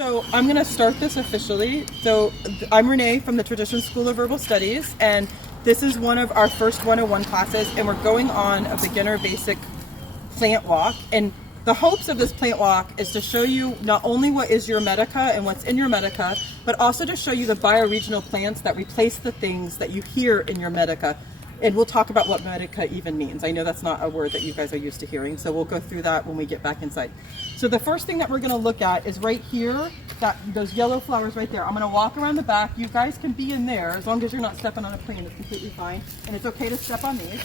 So I'm going to start this officially. So I'm Renee from the School of Herbal Studies, and this is one of our first 101 classes, and we're going on a beginner basic plant walk. And the hopes of this plant walk is to show you not only what is your medica and what's in your medica, but also to show you the bioregional plants that replace the things that you hear in your medica. And we'll talk about what medica even means. I know that's not a word that you guys are used to hearing, so we'll go through that when we get back inside. So the first thing that we're going to look at is right here, those yellow flowers right there. I'm going to walk around the back. You guys can be in there as long as you're not stepping on a plant. It's completely fine, and it's okay to step on these.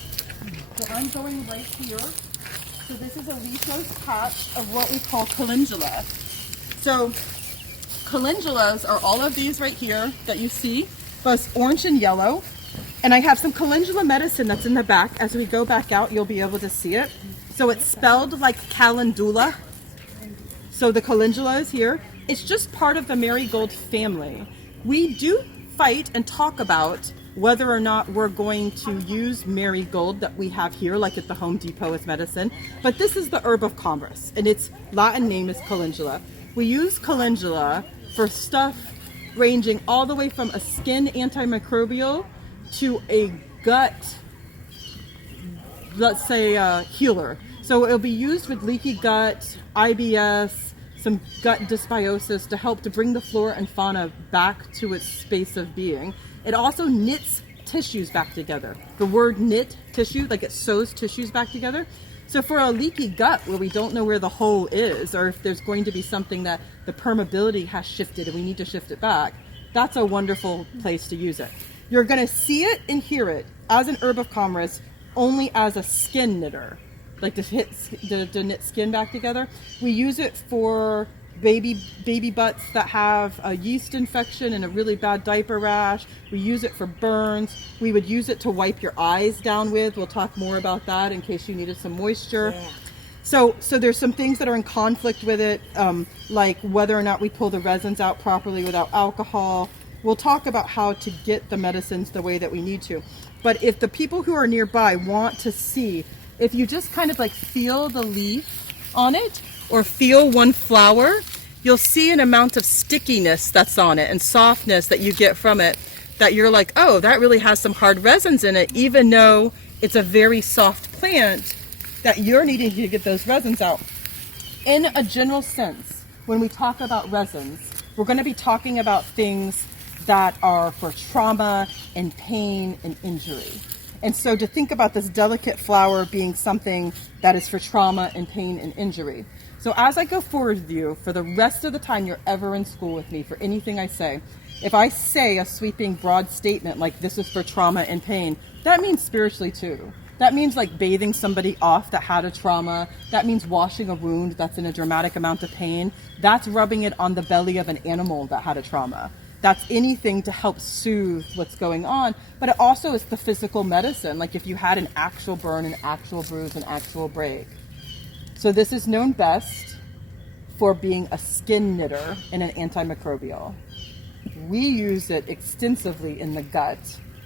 So I'm going right here. So this is a leafless patch of what we call calendula. So calendulas are all of these right here that you see, both orange and yellow. And I have some calendula medicine that's in the back. As we go back out, you'll be able to see it. So it's spelled like calendula. So the calendula is here. It's just part of the marigold family. We do fight and talk about whether or not we're going to use marigold that we have here, like at the Home Depot as medicine. But this is the herb of commerce, and its Latin name is calendula. We use calendula for stuff ranging all the way from a skin antimicrobial to a gut, let's say, healer. So it'll be used with leaky gut, IBS, some gut dysbiosis to help to bring the flora and fauna back to its space of being. It also knits tissues back together. The word knit, tissue, like it sews tissues back together. So for a leaky gut where we don't know where the hole is, or if there's going to be something that the permeability has shifted and we need to shift it back, that's a wonderful place to use it. You're going to see it and hear it as an herb of commerce only as a skin knitter, like to knit skin back together. We use it for baby butts that have a yeast infection and a really bad diaper rash. We use it for burns. We would use it to wipe your eyes down with. We'll talk more about that in case you needed some moisture. Yeah. So there's some things that are in conflict with it, like whether or not we pull the resins out properly without alcohol. We'll talk about how to get the medicines the way that we need to. But if the people who are nearby want to see, if you just kind of like feel the leaf on it or feel one flower, you'll see an amount of stickiness that's on it and softness that you get from it, that you're like, oh, that really has some hard resins in it, even though it's a very soft plant that you're needing to get those resins out. In a general sense, when we talk about resins, we're going to be talking about things that are for trauma and pain and injury. And so to think about this delicate flower being something that is for trauma and pain and injury. So as I go forward with you, for the rest of the time you're ever in school with me, for anything I say, if I say a sweeping broad statement like this is for trauma and pain, that means spiritually too. That means like bathing somebody off that had a trauma. That means washing a wound that's in a dramatic amount of pain. That's rubbing it on the belly of an animal that had a trauma. That's anything to help soothe what's going on. But it also is the physical medicine, like if you had an actual burn, an actual bruise, an actual break. So this is known best for being a skin knitter and an antimicrobial. We use it extensively in the gut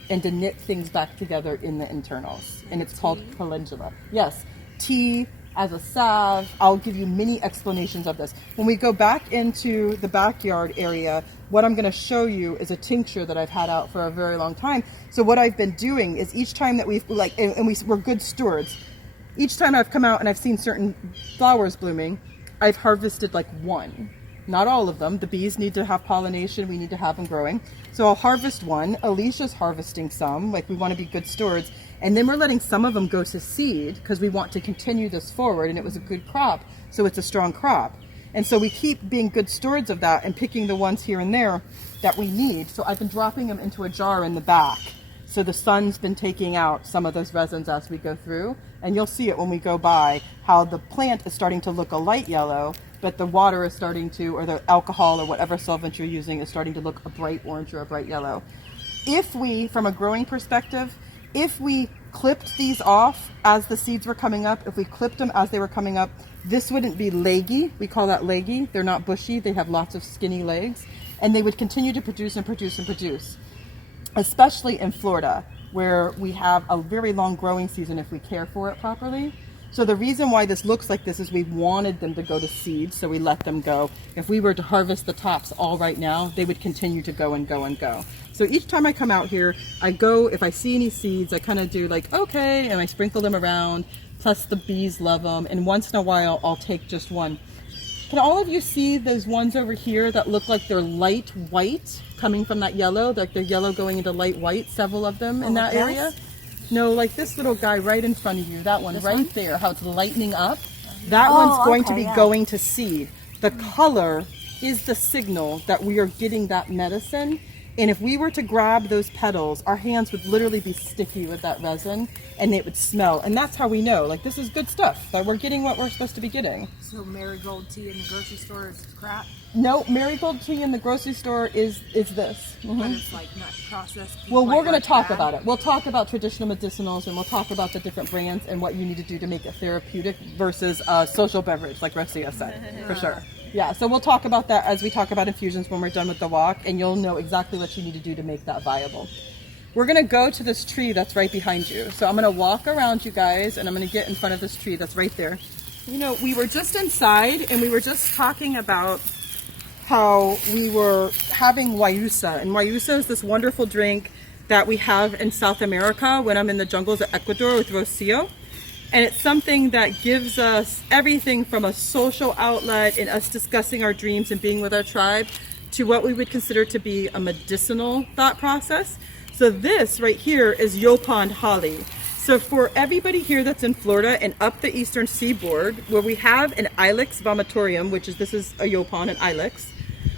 and to knit things back together in the internals. And it's called calendula. Yes, tea as a salve. I'll give you many explanations of this. When we go back into the backyard area, what I'm going to show you is a tincture that I've had out for a very long time. So what I've been doing is each time that we're good stewards, each time I've come out and I've seen certain flowers blooming, I've harvested like one. Not all of them. The bees need to have pollination. We need to have them growing. So I'll harvest one. Alicia's harvesting some. Like we want to be good stewards. And then we're letting some of them go to seed because we want to continue this forward. And it was a good crop. So it's a strong crop. And so we keep being good stewards of that and picking the ones here and there that we need. So I've been dropping them into a jar in the back. So the sun's been taking out some of those resins as we go through. And you'll see it when we go by, how the plant is starting to look a light yellow, but the water is starting to, or the alcohol or whatever solvent you're using is starting to look a bright orange or a bright yellow. If we, from a growing perspective, if we clipped these off as the seeds were coming up, if we clipped them as they were coming up, this wouldn't be leggy. We call that leggy. They're not bushy. They have lots of skinny legs. And they would continue to produce and produce and produce, especially in Florida, where we have a very long growing season if we care for it properly. So the reason why this looks like this is we wanted them to go to seed, so we let them go. If we were to harvest the tops all right now, they would continue to go and go and go. So each time I come out here, I go, if I see any seeds, I kind of do like, okay, and I sprinkle them around, plus the bees love them, and once in a while, I'll take just one. Can all of you see those ones over here that look like they're light white coming from that yellow, like they're yellow going into light white, several of them in that area? No, like this little guy right in front of you, that one right there, how it's lightening up. That one's going to be going to seed. The color is the signal that we are getting that medicine. And if we were to grab those petals, our hands would literally be sticky with that resin and it would smell. And that's how we know, like, this is good stuff, that we're getting what we're supposed to be getting. So marigold tea in the grocery store is crap? No, marigold tea in the grocery store is this. Mm-hmm. But it's like not processed. Well, we're going to talk about it. We'll talk about traditional medicinals, and we'll talk about the different brands and what you need to do to make it therapeutic versus a social beverage, like Rosia said, for sure. Yeah, so we'll talk about that as we talk about infusions when we're done with the walk, and you'll know exactly what you need to do to make that viable. We're going to go to this tree that's right behind you. So I'm going to walk around you guys, and I'm going to get in front of this tree that's right there. You know, we were just inside, and we were just talking about how we were having guayusa. And guayusa is this wonderful drink that we have in South America when I'm in the jungles of Ecuador with Rocio. And it's something that gives us everything from a social outlet and us discussing our dreams and being with our tribe to what we would consider to be a medicinal thought process. So this right here is Yaupon Holly. So for everybody here that's in Florida and up the eastern seaboard, where we have an Ilex vomitorium, which is, this is a Yaupon, an Ilex,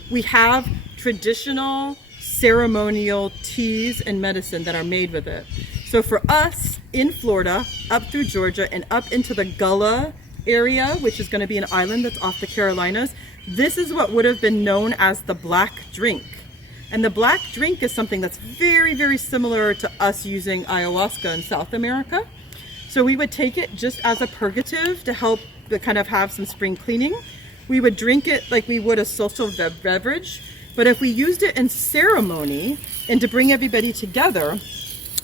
we have traditional ceremonial teas and medicine that are made with it. So for us in Florida, up through Georgia and up into the Gullah area, which is going to be an island that's off the Carolinas, this is what would have been known as the black drink. And the black drink is something that's very, very similar to us using ayahuasca in South America. So we would take it just as a purgative to help to kind of have some spring cleaning. We would drink it like we would a social beverage. But if we used it in ceremony and to bring everybody together,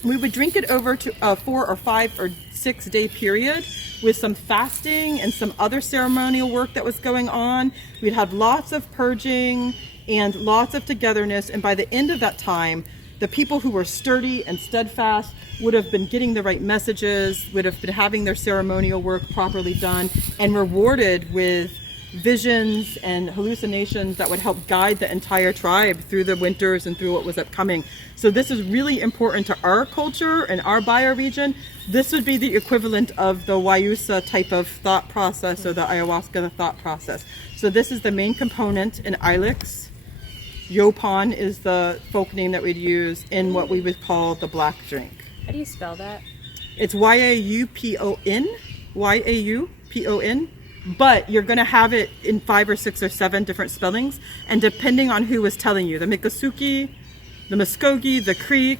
we would drink it over to a 4 or 5 or 6 day period with some fasting and some other ceremonial work that was going on. We'd have lots of purging and lots of togetherness. And by the end of that time, the people who were sturdy and steadfast would have been getting the right messages, would have been having their ceremonial work properly done, and rewarded with visions and hallucinations that would help guide the entire tribe through the winters and through what was upcoming. So this is really important to our culture and our bioregion. This would be the equivalent of the Guayusa type of thought process or the ayahuasca thought process. So this is the main component in Ilex. Yaupon is the folk name that we'd use in what we would call the black drink. How do you spell that? It's Y-A-U-P-O-N, Y-A-U-P-O-N. But you're going to have it in 5 or 6 or 7 different spellings. And depending on who was telling you, the Miccosukee, the Muskogee, the Creek,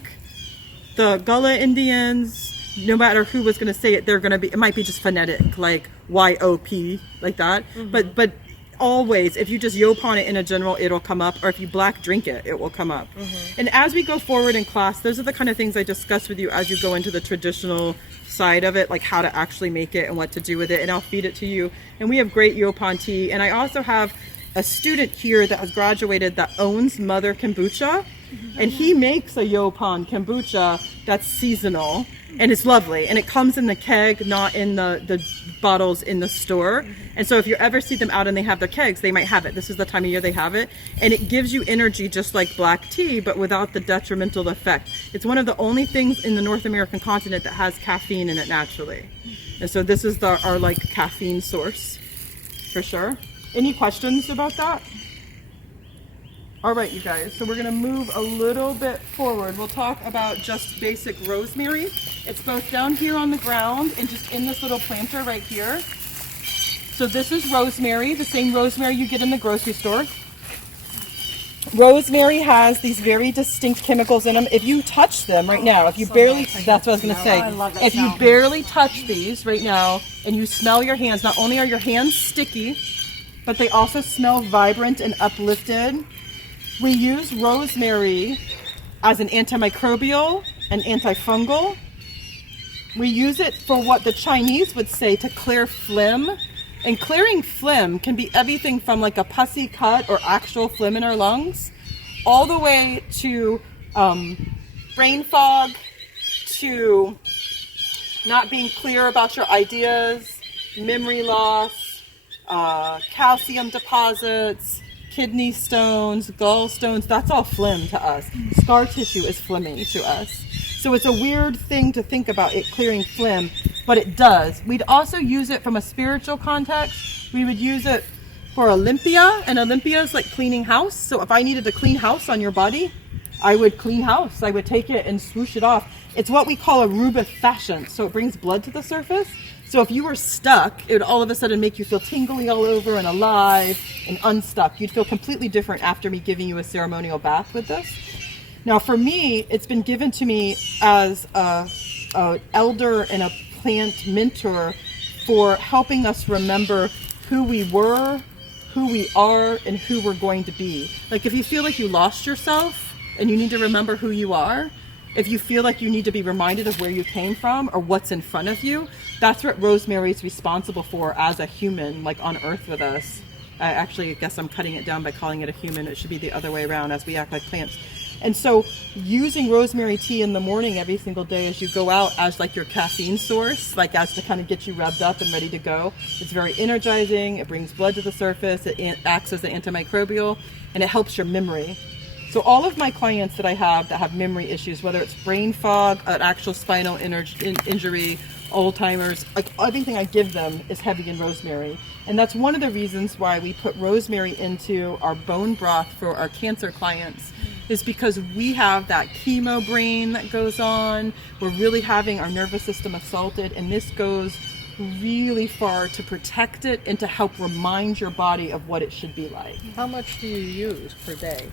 the Gullah Indians, no matter who was going to say it, they're going to be, it might be just phonetic, like Y-O-P, like that. Mm-hmm. But always, if you just Yaupon it in a general, it'll come up. Or if you black drink it, it will come up. Mm-hmm. And as we go forward in class, those are the kind of things I discuss with you as you go into the traditional side of it, like how to actually make it and what to do with it, and I'll feed it to you. And we have great Yaupon tea, and I also have a student here that has graduated that owns Mother Kombucha, and he makes a Yaupon kombucha that's seasonal, and it's lovely, and it comes in the keg, not in the bottles in the store. And so if you ever see them out and they have their kegs, they might have it. This is the time of year they have it, and it gives you energy just like black tea, but without the detrimental effect. It's one of the only things in the North American continent that has caffeine in it naturally. And so this is our like caffeine source for sure. Any questions about that? All right, you guys, so we're going to move a little bit forward. We'll talk about just basic rosemary. It's both down here on the ground and just in this little planter right here. So this is rosemary, the same rosemary you get in the grocery store. Rosemary has these very distinct chemicals in them. If you touch them right now, if you barely, that's what I was going to say. If you barely touch these right now and you smell your hands, not only are your hands sticky, but they also smell vibrant and uplifted. We use rosemary as an antimicrobial, an antifungal. We use it for what the Chinese would say to clear phlegm. And clearing phlegm can be everything from like a pussy cut or actual phlegm in our lungs, all the way to brain fog, to not being clear about your ideas, memory loss, calcium deposits, kidney stones, gallstones. That's all phlegm to us. Scar tissue is phlegmy to us. So it's a weird thing to think about it clearing phlegm, but it does. We'd also use it from a spiritual context. We would use it for Olympia, and Olympia is like cleaning house. So if I needed to clean house on your body, I would clean house. I would take it and swoosh it off. It's what we call a rubefacient. So it brings blood to the surface. So if you were stuck, it would all of a sudden make you feel tingly all over and alive and unstuck. You'd feel completely different after me giving you a ceremonial bath with this. Now for me, it's been given to me as a elder and a plant mentor for helping us remember who we were, who we are, and who we're going to be. Like if you feel like you lost yourself and you need to remember who you are, if you feel like you need to be reminded of where you came from or what's in front of you, that's what rosemary is responsible for as a human, like on earth with us. I guess I'm cutting it down by calling it a human. It should be the other way around, as we act like plants. And so using rosemary tea in the morning every single day as you go out as like your caffeine source, like as to kind of get you revved up and ready to go. It's very energizing. It brings blood to the surface. It acts as an antimicrobial, and it helps your memory. So all of my clients that I have that have memory issues, whether it's brain fog, an actual spinal injury, Alzheimer's, like everything I give them is heavy in rosemary. And that's one of the reasons why we put rosemary into our bone broth for our cancer clients, is because we have that chemo brain that goes on. We're really having our nervous system assaulted, and this goes really far to protect it and to help remind your body of what it should be like. How much do you use per day?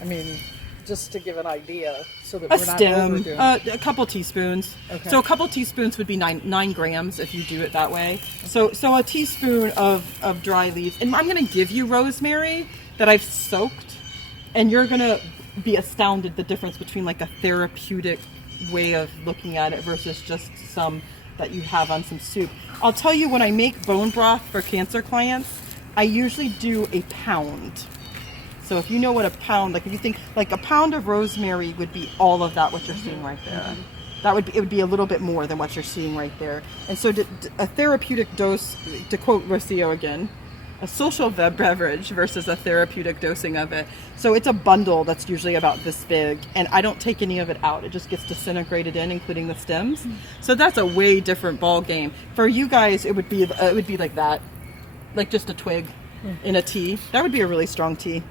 I mean, just to give an idea so that A we're not stem, overdoing a couple teaspoons. Okay. So a couple teaspoons would be 9 grams if you do it that way. So a teaspoon of dry leaves. And I'm going to give you rosemary that I've soaked, and you're going to be astounded the difference between like a therapeutic way of looking at it versus just some that you have on some soup. I'll tell you, when I make bone broth for cancer clients, I usually do a pound. So if you know what a pound, like if you think like a pound of rosemary would be all of that, what you're seeing right there. It would be a little bit more than what you're seeing right there. And so a therapeutic dose, to quote Rocio again, a social beverage versus a therapeutic dosing of it. So it's a bundle that's usually about this big, and I don't take any of it out. It just gets disintegrated in, including the stems. So that's a way different ball game. For you guys, it would be like that, like just a twig in a tea. That would be a really strong tea,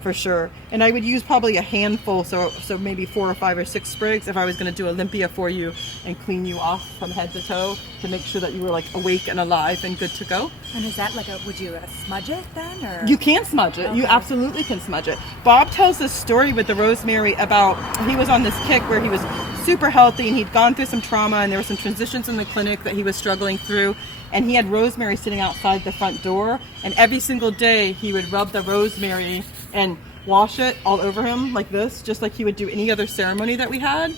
for sure. And I would use probably a handful, so maybe 4 or 5 or 6 sprigs if I was going to do Olympia for you and clean you off from head to toe to make sure that you were like awake and alive and good to go. And is that like would you smudge it then? Or? You can smudge it. Okay. You absolutely can smudge it. Bob tells this story with the rosemary about, he was on this kick where he was super healthy and he'd gone through some trauma and there were some transitions in the clinic that he was struggling through. And he had rosemary sitting outside the front door, and every single day he would rub the rosemary and wash it all over him like this, just like he would do any other ceremony that we had,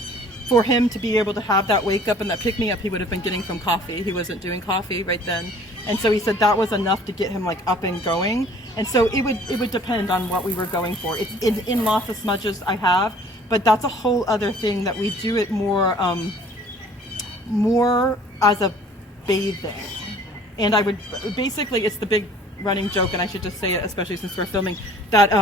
for him to be able to have that wake up and that pick me up he would have been getting from coffee. He wasn't doing coffee right then. And so he said that was enough to get him like up and going. And so it would depend on what we were going for. It's in lots of smudges I have, but that's a whole other thing that we do it more as a bathing. And I would basically, it's the big running joke, and I should just say it, especially since we're filming, that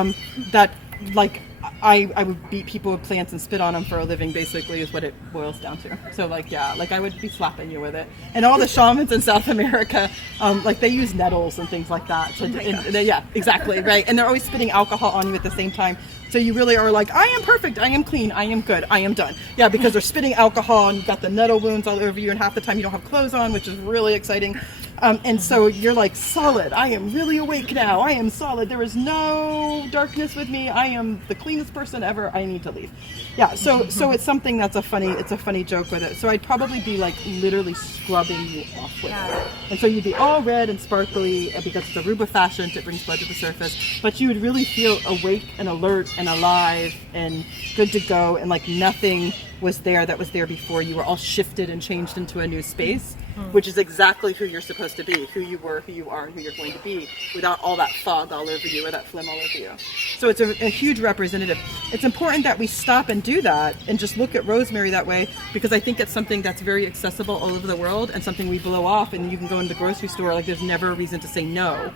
like I would beat people with plants and spit on them for a living, basically, is what it boils down to. So like, yeah, like I would be slapping you with it. And all the shamans in South America, like they use nettles and things like that. Yeah, exactly, right. And they're always spitting alcohol on you at the same time. So you really are like, I am perfect, I am clean, I am good, I am done. Yeah, because they're spitting alcohol and you've got the nettle wounds all over you, and half the time you don't have clothes on, which is really exciting. And so you're like, solid. I am really awake now. I am solid. There is no darkness with me. I am the cleanest person ever. I need to leave. Yeah. So it's something that's a funny joke with it. So I'd probably be like literally scrubbing you off with it. And so you'd be all red and sparkly because it's a rubefacient. It brings blood to the surface. But you would really feel awake and alert and alive and good to go. And like nothing was there that was there before. You were all shifted and changed into a new space, which is exactly who you're supposed to be, who you were, who you are, and who you're going to be, without all that fog all over you or that phlegm all over you. So it's a huge representative. It's important that we stop and do that and just look at rosemary that way, because I think it's something that's very accessible all over the world and something we blow off, and you can go into the grocery store, like there's never a reason to say no.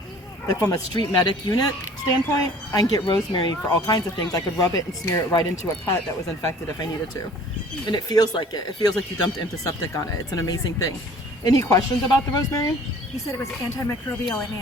Like from a street medic unit standpoint, I can get rosemary for all kinds of things. I could rub it and smear it right into a cut that was infected if I needed to. And it feels like it. It feels like you dumped antiseptic on it. It's an amazing thing. Any questions about the rosemary? You said it was antimicrobial and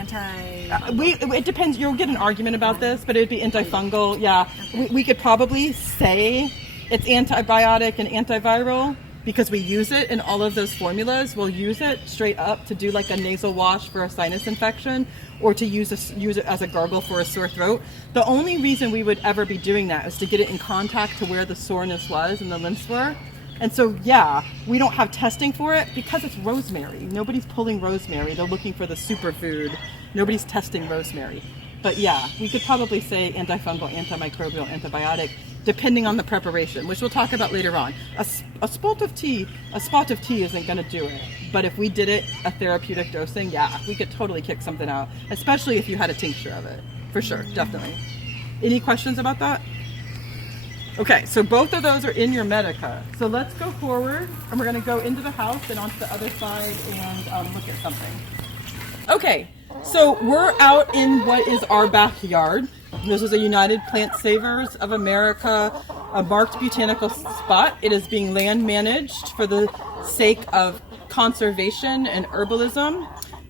it depends. You'll get an argument about this, but it'd be antifungal. Yeah. Okay. We could probably say it's antibiotic and antiviral, because we use it in all of those formulas. We'll use it straight up to do like a nasal wash for a sinus infection, or to use it as a gargle for a sore throat. The only reason we would ever be doing that is to get it in contact to where the soreness was and the lymphs were. And so, yeah, we don't have testing for it because it's rosemary. Nobody's pulling rosemary. They're looking for the superfood. Nobody's testing rosemary. But yeah, we could probably say antifungal, antimicrobial, antibiotic, depending on the preparation, which we'll talk about later on. A spot of tea isn't going to do it. But if we did it a therapeutic dosing, yeah, we could totally kick something out, especially if you had a tincture of it. For sure, definitely. Any questions about that? Okay, so both of those are in your Medica. So let's go forward, and we're going to go into the house and onto the other side and look at something. Okay, so we're out in what is our backyard. This is a United Plant Savers of America, a marked botanical spot. It is being land managed for the sake of conservation and herbalism.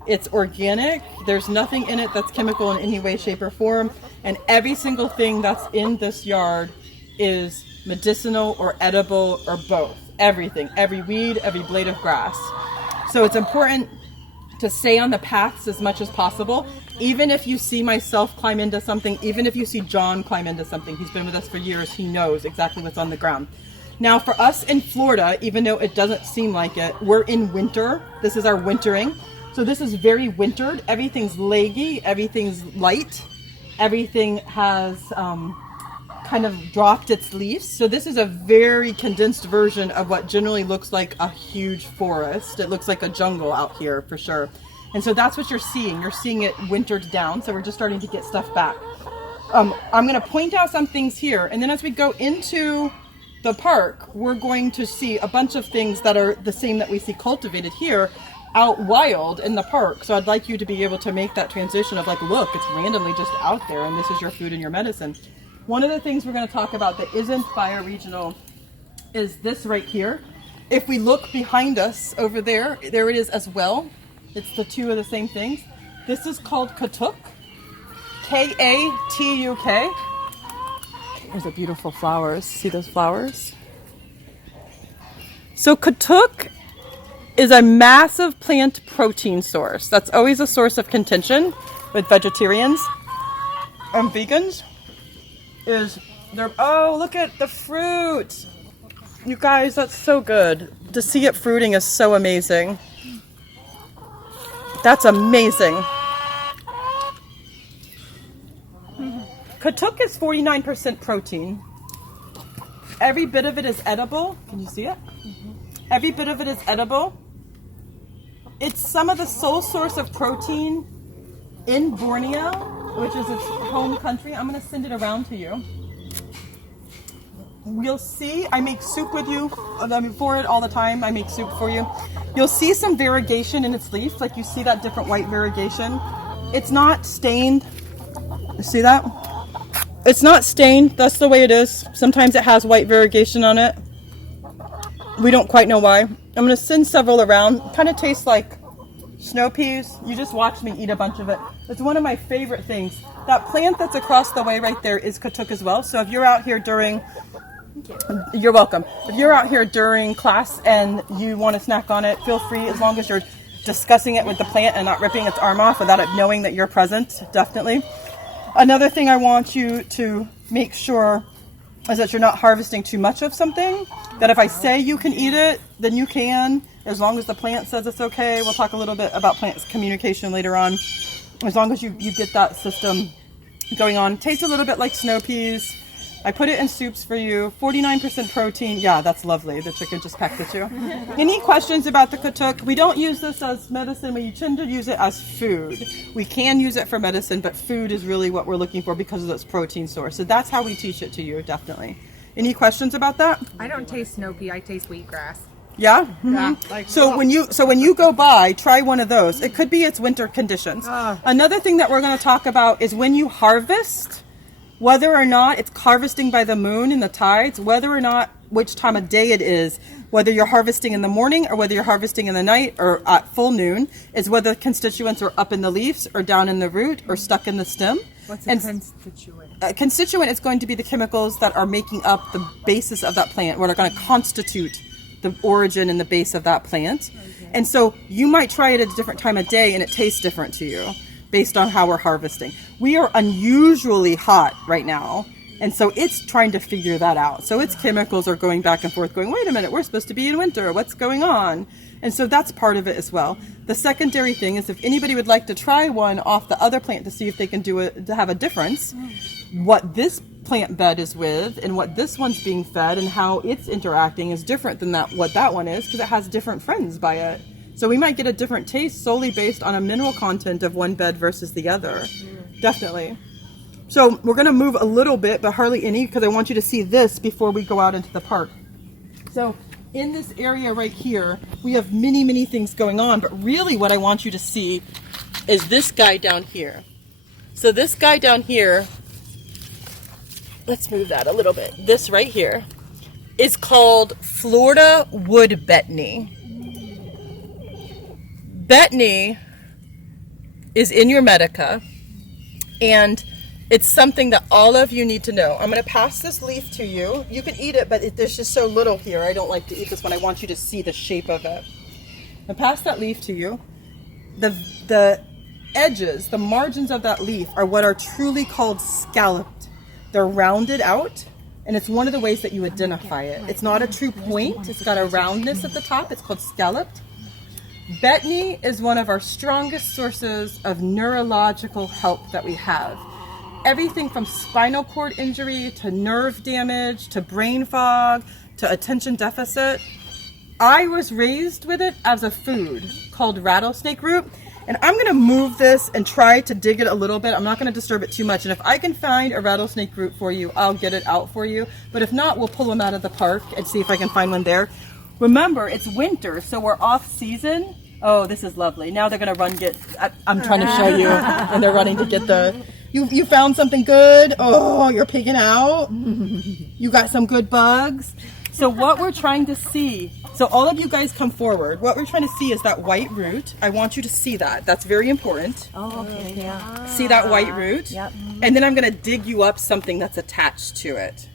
It's organic. There's nothing in it that's chemical in any way, shape, or form. And every single thing that's in this yard is medicinal or edible or both. Everything, every weed, every blade of grass. So it's important to stay on the paths as much as possible. Even if you see myself climb into something, even if you see John climb into something, he's been with us for years, he knows exactly what's on the ground. Now for us in Florida, even though it doesn't seem like it, we're in winter. This is our wintering. So this is very wintered. Everything's leggy, everything's light, everything has kind of dropped its leaves. So this is a very condensed version of what generally looks like a huge forest. It looks like a jungle out here for sure. And so that's what you're seeing. You're seeing it wintered down. So we're just starting to get stuff back. I'm going to point out some things here. And then as we go into the park, we're going to see a bunch of things that are the same that we see cultivated here out wild in the park. So I'd like you to be able to make that transition of like, look, it's randomly just out there and this is your food and your medicine. One of the things we're going to talk about that isn't bioregional is this right here. If we look behind us over there, there it is as well. It's the two of the same things. This is called Katuk. K-A-T-U-K. There's the beautiful flowers. See those flowers? So Katuk is a massive plant protein source. That's always a source of contention with vegetarians and vegans. Oh, look at the fruit. You guys, that's so good. To see it fruiting is so amazing. That's amazing. Katuk is 49% protein. Every bit of it is edible. Can you see it? Every bit of it is edible. It's some of the sole source of protein in Borneo, which is its home country. I'm going to send it around to you. You'll see, I make soup with you for it all the time. I make soup for you. You'll see some variegation in its leaf, like you see that different white variegation. It's not stained. You see that? It's not stained. That's the way it is. Sometimes it has white variegation on it. We don't quite know why. I'm going to send several around. Kind of tastes like snow peas. You just watched me eat a bunch of it. It's one of my favorite things. That plant that's across the way right there is Katuk as well. So if you're out here during... You're welcome. If you're out here during class and you want to snack on it, feel free, as long as you're discussing it with the plant and not ripping its arm off without it knowing that you're present, definitely. Another thing I want you to make sure is that you're not harvesting too much of something, that if I say you can eat it, then you can, as long as the plant says it's okay. We'll talk a little bit about plant communication later on. As long as you get that system going on. Tastes a little bit like snow peas. I put it in soups for you. 49% protein. Yeah, that's lovely. The chicken just pecked at you. Any questions about the Katuk? We don't use this as medicine. We tend to use it as food. We can use it for medicine, but food is really what we're looking for because of its protein source. So that's how we teach it to you, definitely. Any questions about that? I don't taste snow pea. I taste wheatgrass. Yeah? Yeah. So when you go by, try one of those. It could be its winter conditions. Another thing that we're going to talk about is when you harvest, whether or not it's harvesting by the moon and the tides, whether or not which time of day it is, whether you're harvesting in the morning or whether you're harvesting in the night or at full noon, is whether the constituents are up in the leaves or down in the root or stuck in the stem. What's a constituent? A constituent is going to be the chemicals that are making up the basis of that plant, what are going to constitute the origin and the base of that plant. Okay. And so you might try it at a different time of day and it tastes different to you based on how we're harvesting. We are unusually hot right now, and so it's trying to figure that out. So its chemicals are going back and forth going, wait a minute, we're supposed to be in winter, what's going on? And so that's part of it as well. The secondary thing is if anybody would like to try one off the other plant to see if they can do it, to have a difference, what this plant bed is with and what this one's being fed and how it's interacting is different than what that one is, because it has different friends by it. So we might get a different taste solely based on a mineral content of one bed versus the other. Definitely. So we're going to move a little bit, but hardly any, because I want you to see this before we go out into the park. So in this area right here, we have many, many things going on, but really what I want you to see is this guy down here. So this guy down here, let's move that a little bit. This right here is called Florida Wood Betony. Betony is in your medica, and it's something that all of you need to know. I'm going to pass this leaf to you. You can eat it, but there's just so little here. I don't like to eat this one. I want you to see the shape of it. I'll pass that leaf to you. The edges, the margins of that leaf are what are truly called scalloped. They're rounded out, and it's one of the ways that you identify it. It's not a true point. It's got a roundness at the top. It's called scalloped. Betony is one of our strongest sources of neurological help that we have. Everything from spinal cord injury to nerve damage to brain fog to attention deficit. I was raised with it as a food called rattlesnake root, and I'm going to move this and try to dig it a little bit. I'm not going to disturb it too much, and if I can find a rattlesnake root for you, I'll get it out for you, but if not, we'll pull them out of the park and see if I can find one there. Remember, it's winter, so we're off season. Oh, this is lovely. Now they're going to I'm trying to show you, and they're running to get you found something good? Oh, you're pigging out? You got some good bugs? So what we're trying to see, so all of you guys come forward. What we're trying to see is that white root. I want you to see that. That's very important. Oh, okay, yeah. See that white root? Yep. And then I'm going to dig you up something that's attached to it.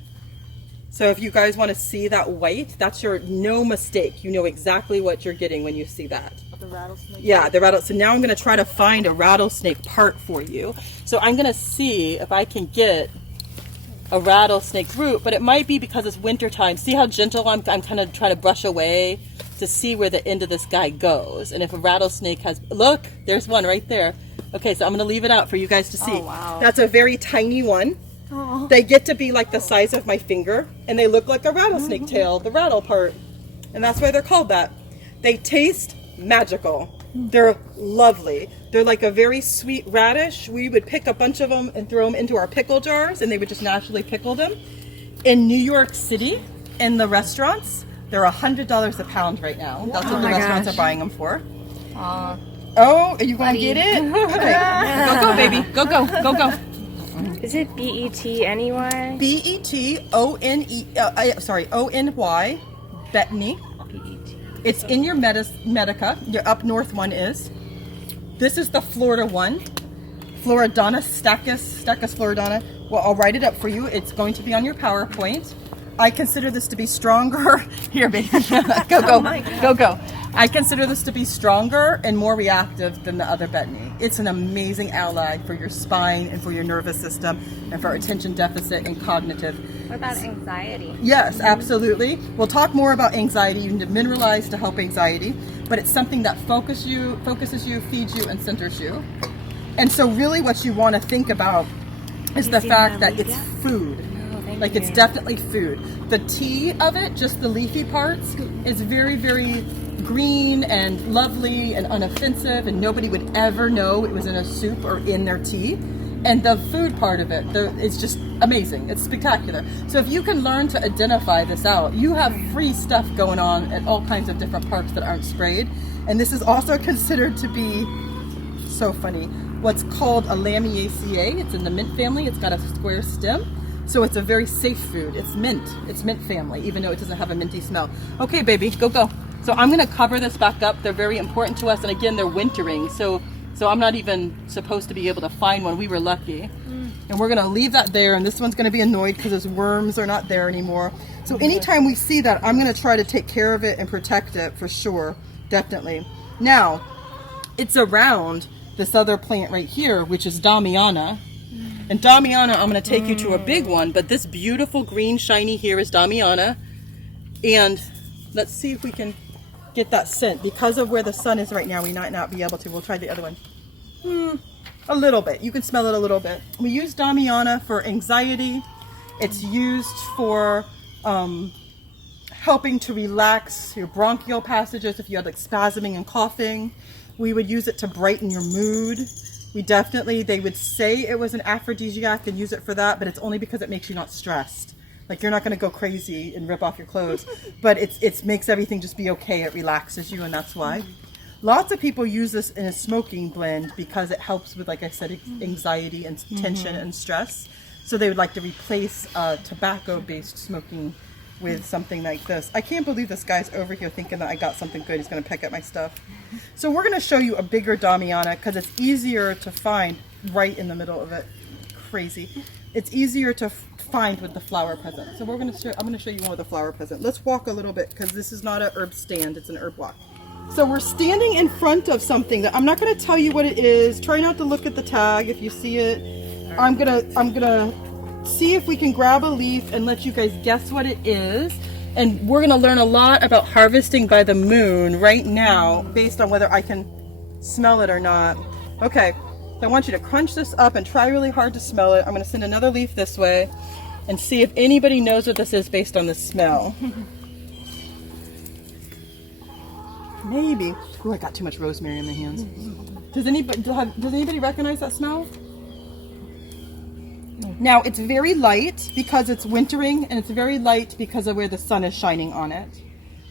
So if you guys want to see that white, that's no mistake. You know exactly what you're getting when you see that. The rattlesnake? Yeah, the rattlesnake. So now I'm going to try to find a rattlesnake part for you. So I'm going to see if I can get a rattlesnake root, but it might be because it's winter time. See how gentle I'm kind of trying to brush away to see where the end of this guy goes. And if a rattlesnake look, there's one right there. Okay, so I'm going to leave it out for you guys to see. Oh, wow. That's a very tiny one. Oh. They get to be like the size of my finger, and they look like a rattlesnake tail, the rattle part. And that's why they're called that. They taste magical. They're lovely. They're like a very sweet radish. We would pick a bunch of them and throw them into our pickle jars, and they would just naturally pickle them. In New York City, in the restaurants, they're $100 a pound right now. That's what the restaurants are buying them for. Oh, are you going to get it? Okay. Go, baby. Go. Is it B-E-T anyway? B-E-T-O-N-E, O-N-Y, Betony. B-E-T. It's in your medica. Your up north one is. This is the Florida one. Floridana, Stachys floridana. Well, I'll write it up for you. It's going to be on your PowerPoint. I consider this to be stronger. Here, baby. Go. I consider this to be stronger and more reactive than the other betony. It's an amazing ally for your spine and for your nervous system and for attention deficit and cognitive. What about anxiety? Yes, absolutely. We'll talk more about anxiety. You need to mineralize to help anxiety, but it's something that focuses you, feeds you, and centers you. And so really what you want to think about is the fact that it's food. Like it's definitely food. The tea of it, just the leafy parts, is very, very green and lovely and unoffensive, and nobody would ever know it was in a soup or in their tea. And the food part of it is just amazing. It's spectacular. So if you can learn to identify this out, you have free stuff going on at all kinds of different parks that aren't sprayed. And this is also considered to be, so funny, what's called a Lamiaceae. It's in the mint family. It's got a square stem. So it's a very safe food. It's mint family, even though it doesn't have a minty smell. Okay, baby, go. So I'm gonna cover this back up. They're very important to us. And again, they're wintering. So I'm not even supposed to be able to find one. We were lucky. And we're gonna leave that there. And this one's gonna be annoyed because his worms are not there anymore. So anytime we see that, I'm gonna try to take care of it and protect it for sure, definitely. Now, it's around this other plant right here, which is Damiana. And Damiana, I'm going to take you to a big one, but this beautiful green shiny here is Damiana. And let's see if we can get that scent. Because of where the sun is right now, we might not be able to. We'll try the other one. A little bit. You can smell it a little bit. We use Damiana for anxiety. It's used for helping to relax your bronchial passages if you have like spasming and coughing. We would use it to brighten your mood. They would say it was an aphrodisiac and use it for that, but it's only because it makes you not stressed. Like you're not going to go crazy and rip off your clothes, but it makes everything just be okay. It relaxes you, and that's why. Lots of people use this in a smoking blend because it helps with, like I said, anxiety and tension and stress. So they would like to replace tobacco-based smoking with something like this. I can't believe this guy's over here thinking that I got something good. He's going to pick up my stuff. So we're going to show you a bigger Damiana because it's easier to find right in the middle of it. Crazy. It's easier to find with the flower present. So I'm going to show you one with the flower present. Let's walk a little bit because this is not an herb stand. It's an herb walk. So we're standing in front of something that I'm not going to tell you what it is. Try not to look at the tag if you see it. I'm gonna see if we can grab a leaf and let you guys guess what it is. And we're going to learn a lot about harvesting by the moon right now based on whether I can smell it or not. Okay, so I want you to crunch this up and try really hard to smell it. I'm going to send another leaf this way and see if anybody knows what this is based on the smell. Maybe. Oh, I got too much rosemary in my hands. Does anybody recognize that smell? Now, it's very light because it's wintering, and it's very light because of where the sun is shining on it.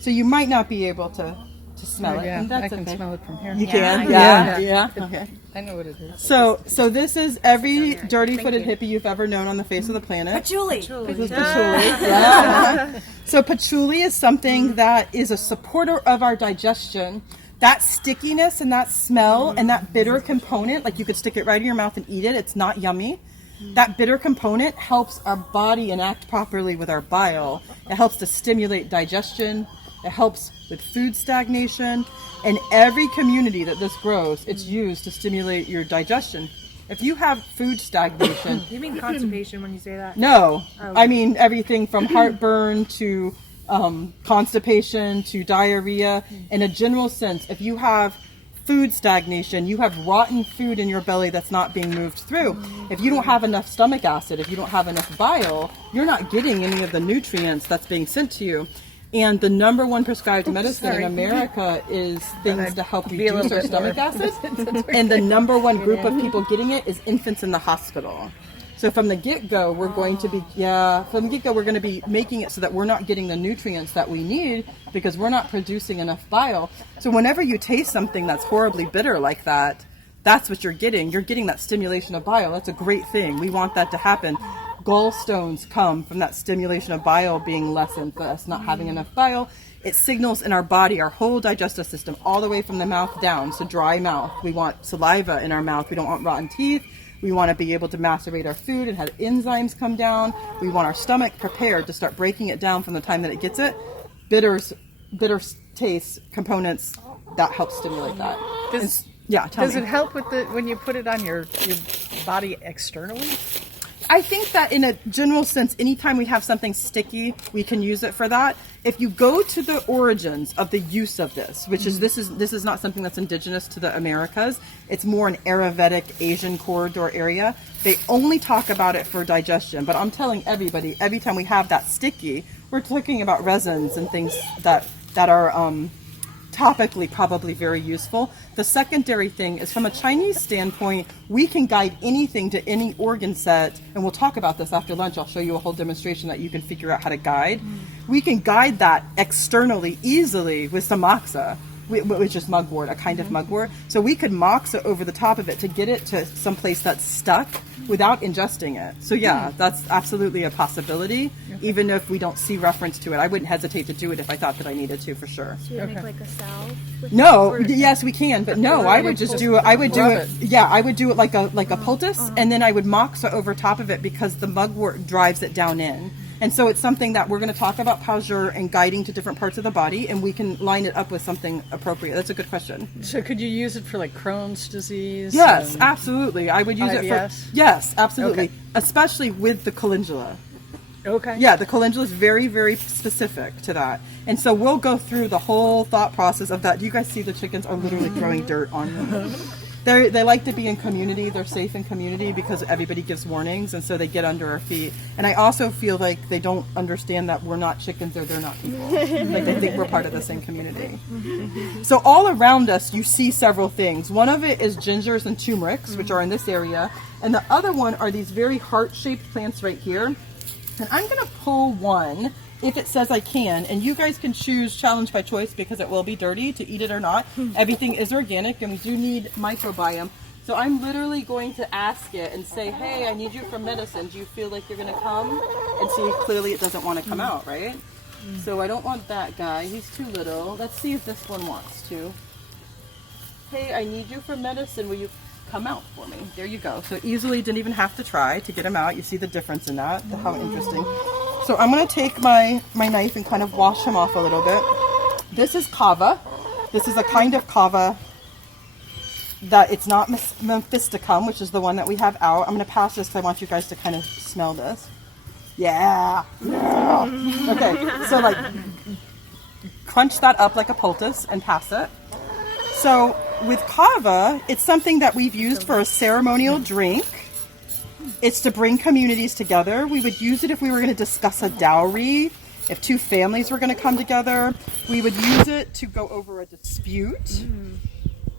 So you might not be able to smell it. Yeah, and that's I can okay. smell it from here. You can? Yeah. Okay. I know what it is. So this is every dirty-footed hippie you've ever known on the face of the planet. Patchouli. This is patchouli. Yeah. So patchouli is something that is a supporter of our digestion. That stickiness and that smell and that bitter component, like you could stick it right in your mouth and eat it, it's not yummy. That bitter component helps our body enact properly with our bile. It helps to stimulate digestion. It helps with food stagnation. In every community that this grows, it's used to stimulate your digestion. If you have food stagnation... You mean constipation when you say that? No. I mean everything from heartburn to constipation to diarrhea. In a general sense, if you have food stagnation, you have rotten food in your belly that's not being moved through. If you don't have enough stomach acid, if you don't have enough bile, you're not getting any of the nutrients that's being sent to you. And the number one prescribed medicine in America is things to help reduce our stomach acid. And the number one group of people getting it is infants in the hospital. So from the get-go, we're going to be making it so that we're not getting the nutrients that we need because we're not producing enough bile. So whenever you taste something that's horribly bitter like that, that's what you're getting. You're getting that stimulation of bile. That's a great thing. We want that to happen. Gallstones come from that stimulation of bile being lessened, but us not having enough bile. It signals in our body, our whole digestive system, all the way from the mouth down. So dry mouth. We want saliva in our mouth. We don't want rotten teeth. We want to be able to macerate our food and have enzymes come down. We want our stomach prepared to start breaking it down from the time that it gets it. Bitter taste components that help stimulate that. Does Tell me. it help with when you put it on your body externally? I think that in a general sense, anytime we have something sticky, we can use it for that. If you go to the origins of the use of this, which is this is not something that's indigenous to the Americas, it's more an Ayurvedic Asian corridor area. They only talk about it for digestion, but I'm telling everybody, every time we have that sticky, we're talking about resins and things that are topically probably very useful. The secondary thing is, from a Chinese standpoint, we can guide anything to any organ set, and we'll talk about this after lunch. I'll show you a whole demonstration that you can figure out how to guide. We can guide that externally easily with some moxa, which is mugwort, a kind of mugwort. So we could moxa over the top of it to get it to some place that's stuck without ingesting it. So yeah, that's absolutely a possibility, even if we don't see reference to it. I wouldn't hesitate to do it if I thought that I needed to, for sure. So you make like a salve? No, yes we can, but no, I would just do it. I would do it. Yeah, I would do it like a poultice, and then I would moxa over top of it because the mugwort drives it down in. And so it's something that we're going to talk about Paujur and guiding to different parts of the body, and we can line it up with something appropriate. That's a good question. So could you use it for like Crohn's disease? Yes, absolutely. I would use it for, yes, absolutely. Okay. Especially with the calendula. Okay. Yeah, the calendula is very, very specific to that. And so we'll go through the whole thought process of that. Do you guys see the chickens are literally throwing dirt on them? They like to be in community. They're safe in community because everybody gives warnings, and so they get under our feet. And I also feel like they don't understand that we're not chickens or they're not people. Like they think we're part of the same community. So all around us, you see several things. One of it is gingers and turmerics, which are in this area. And the other one are these very heart-shaped plants right here. And I'm going to pull one if it says I can, and you guys can choose challenge by choice because it will be dirty to eat it or not. Everything is organic, and we do need microbiome. So I'm literally going to ask it and say, hey, I need you for medicine. Do you feel like you're going to come? And see, clearly it doesn't want to come out, right? So I don't want that guy. He's too little. Let's see if this one wants to. Hey, I need you for medicine. Will you come out for me? There you go. So easily didn't even have to try to get him out. You see the difference in that, how interesting. So I'm going to take my knife and kind of wash him off a little bit. This is kava. This is a kind of kava that it's not memphisticum, which is the one that we have out. I'm going to pass this because I want you guys to kind of smell this. Yeah. Okay, so like crunch that up like a poultice and pass it. So with kava, it's something that we've used for a ceremonial drink. It's to bring communities together. We would use it if we were going to discuss a dowry, if two families were going to come together. We would use it to go over a dispute.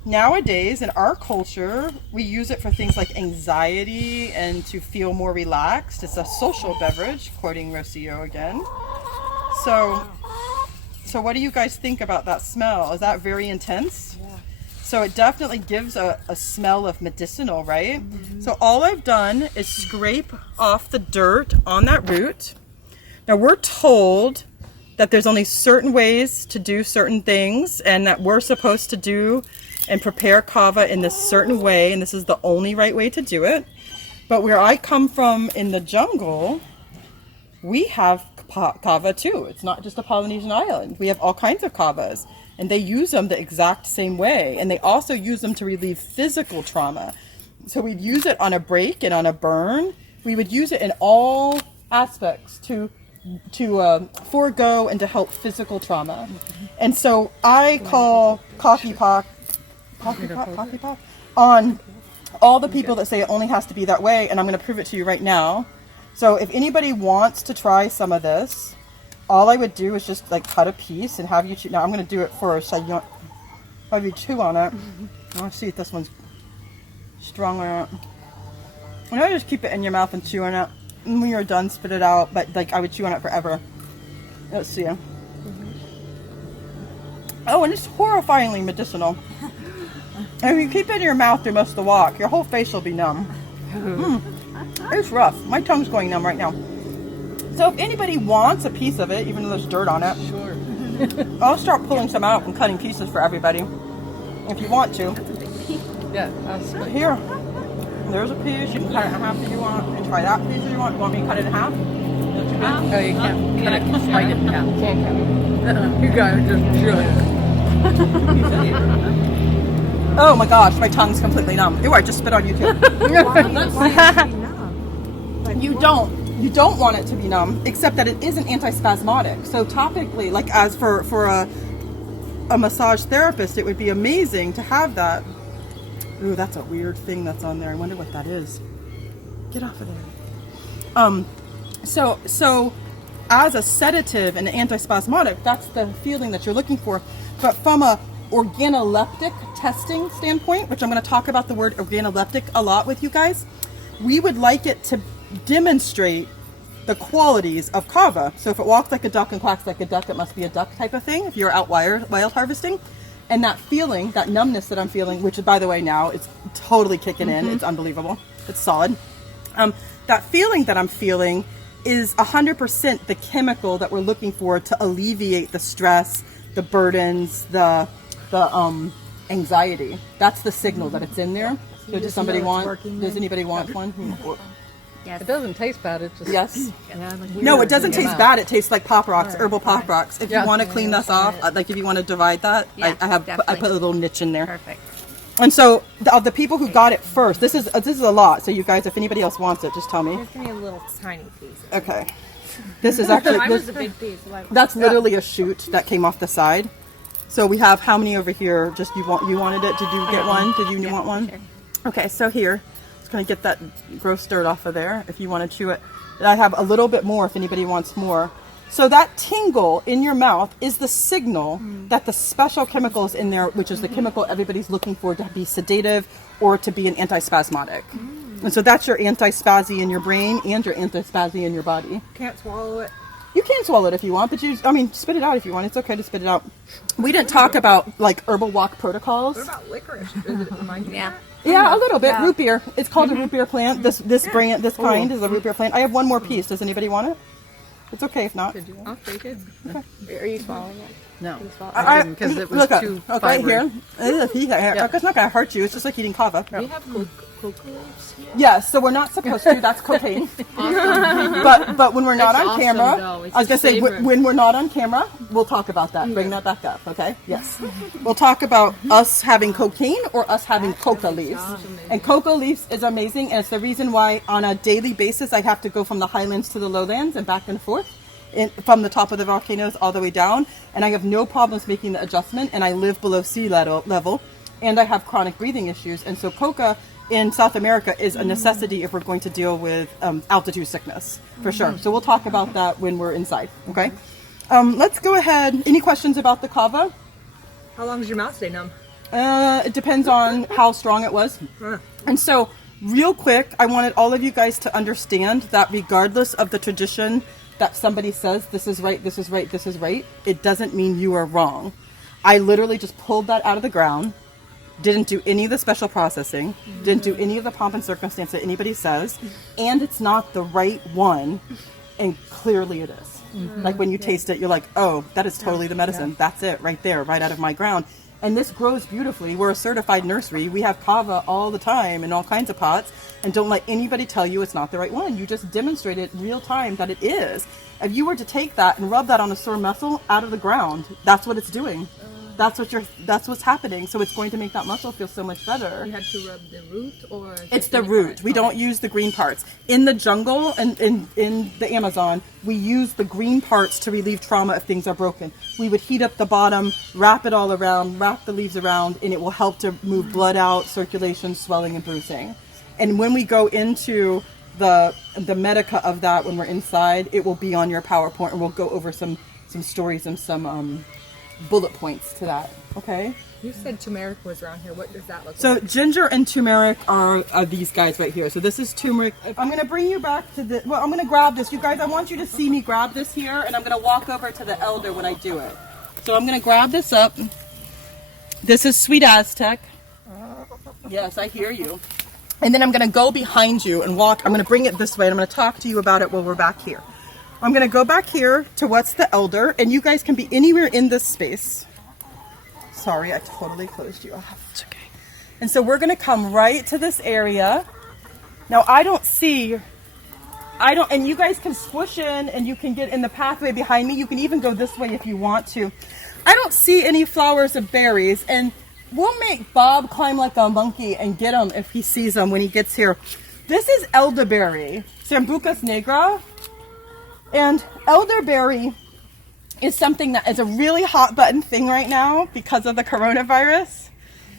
Nowadays, in our culture, we use it for things like anxiety and to feel more relaxed. It's a social beverage, quoting Rocio again. So what do you guys think about that smell? Is that very intense? Yeah. So it definitely gives a smell of medicinal, right? So all I've done is scrape off the dirt on that root. Now we're told that there's only certain ways to do certain things, and that we're supposed to do and prepare kava in this certain way, and this is the only right way to do it. But where I come from in the jungle, we have kava too. It's not just a Polynesian island. We have all kinds of kavas, and they use them the exact same way. And they also use them to relieve physical trauma. So we'd use it on a break and on a burn. We would use it in all aspects to forego and to help physical trauma. And so I call coffee pot on all the people that say it only has to be that way, and I'm going to prove it to you right now. So if anybody wants to try some of this, all I would do is just like cut a piece and have you chew. Now I'm going to do it first. Have you chew on it. I want to see if this one's strong or not. And I just keep it in your mouth and chew on it. And when you're done, spit it out. But like I would chew on it forever. Let's see. Oh, and it's horrifyingly medicinal. And if you keep it in your mouth through most of the walk, your whole face will be numb. It's rough. My tongue's going numb right now. So if anybody wants a piece of it, even though there's dirt on it, Sure. I'll start pulling some out and cutting pieces for everybody. If you want to. Yeah. Here. There's a piece. You can cut it in half if you want. And try that piece if you want. You want me to cut it in half? Oh, you can't cut it, bite it in half. You gotta just chew it. Oh my gosh, my tongue's completely numb. Ew, I just spit on you too. You don't want it to be numb, except that it is an antispasmodic. So topically, like as for a massage therapist, it would be amazing to have that. Ooh, that's a weird thing that's on there. I wonder what that is. Get off of there. So as a sedative and antispasmodic, that's the feeling that you're looking for. But from a organoleptic testing standpoint, which I'm going to talk about the word organoleptic a lot with you guys, we would like it to demonstrate the qualities of kava. So if it walks like a duck and quacks like a duck, it must be a duck type of thing if you're out wild harvesting. And that feeling, that numbness that I'm feeling, which by the way now it's totally kicking in, it's unbelievable, it's solid. That feeling that I'm feeling is 100% the chemical that we're looking for to alleviate the stress, the burdens, the anxiety. That's the signal that it's in there. So does anybody want one? Yes. It doesn't taste bad. It just Yes. No, it doesn't taste bad. It tastes like pop rocks, herbal pop rocks. If you want to clean this off, like if you want to divide that, Yeah, I put a little niche in there. Perfect. And so of the people who got it first, this is a lot. So you guys, if anybody else wants it, just tell me. Just give me a little tiny piece. Okay. This is actually Mine was a big piece. that's literally a shoot that came off the side. So we have how many over here? Just you wanted it? Did you get one? Did you want one? Sure. Okay, so here, just gonna get that gross dirt off of there if you want to chew it. And I have a little bit more if anybody wants more. So that tingle in your mouth is the signal that the special chemical is in there, which is the chemical everybody's looking for to be sedative or to be an antispasmodic. And so that's your antispasy in your brain and your antispasy in your body. Can't swallow it. You can swallow it if you want, but spit it out if you want. It's okay to spit it out. We didn't talk about like herbal walk protocols. What about licorice? Does it remind you? Yeah. Yeah, a little bit. Root beer. It's called a root beer plant. This brand, this kind is a root beer plant. I have one more piece. Does anybody want it? It's okay if not. I'll take it. Are you swallowing it? no. I didn't because it was Look too right fibrous. here. It's not going to hurt you. It's just like eating kava. We have cocoa leaves here. Yes, so we're not supposed to. That's cocaine. But when we're not It's on awesome, camera, though. It's I was going to say, favorite. when we're not on camera, we'll talk about that. Bring that back up, okay? Yes. We'll talk about us having cocaine or us having coca leaves. And coca leaves is amazing, and it's the reason why on a daily basis I have to go from the highlands to the lowlands and back and forth. From the top of the volcanoes all the way down, and I have no problems making the adjustment, and I live below sea level, and I have chronic breathing issues, and so coca in South America is a necessity if we're going to deal with altitude sickness, for sure. So we'll talk about that when we're inside, okay? Let's go ahead. Any questions about the kava? How long does your mouth stay numb? It depends on how strong it was. And so, real quick, I wanted all of you guys to understand that regardless of the tradition that somebody says this is right, this is right, this is right, it doesn't mean you are wrong. I literally just pulled that out of the ground, didn't do any of the special processing, didn't do any of the pomp and circumstance that anybody says, and it's not the right one, and clearly it is. Like when you taste it, you're like, oh, that is totally the medicine. That's it, right there, right out of my ground. And this grows beautifully. We're a certified nursery. We have kava all the time in all kinds of pots. And don't let anybody tell you it's not the right one. You just demonstrate it real time that it is. If you were to take that and rub that on a sore muscle out of the ground, that's what it's doing. That's what's happening. So it's going to make that muscle feel so much better. You had to rub the root or? It's the root. We don't use the green parts. In the jungle and in the Amazon, we use the green parts to relieve trauma if things are broken. We would heat up the bottom, wrap it all around, wrap the leaves around, and it will help to move blood out, circulation, swelling, and bruising. And when we go into the medica of that, when we're inside, it will be on your PowerPoint, and we'll go over some stories and some bullet points to that. Okay. You said turmeric was around here. What does that look So like? ginger and turmeric are these guys right here. So this is turmeric. I'm going to bring you back to the, well, I'm going to grab this. You guys, I want you to see me grab this here, and I'm going to walk over to the elder when I do it. So I'm going to grab this up. This is sweet Aztec. Yes, I hear you. And then I'm going to go behind you and walk. I'm going to bring it this way, and I'm going to talk to you about it while we're back here. I'm going to go back here to what's the elder, and you guys can be anywhere in this space. Sorry, I totally closed you off. It's okay. And so we're going to come right to this area. Now, I don't see I don't, and you guys can swoosh in and you can get in the pathway behind me. You can even go this way if you want to. I don't see any flowers of berries, and we'll make Bob climb like a monkey and get them if he sees them when he gets here. This is elderberry, Sambucus nigra, and elderberry is something that is a really hot button thing right now because of the coronavirus.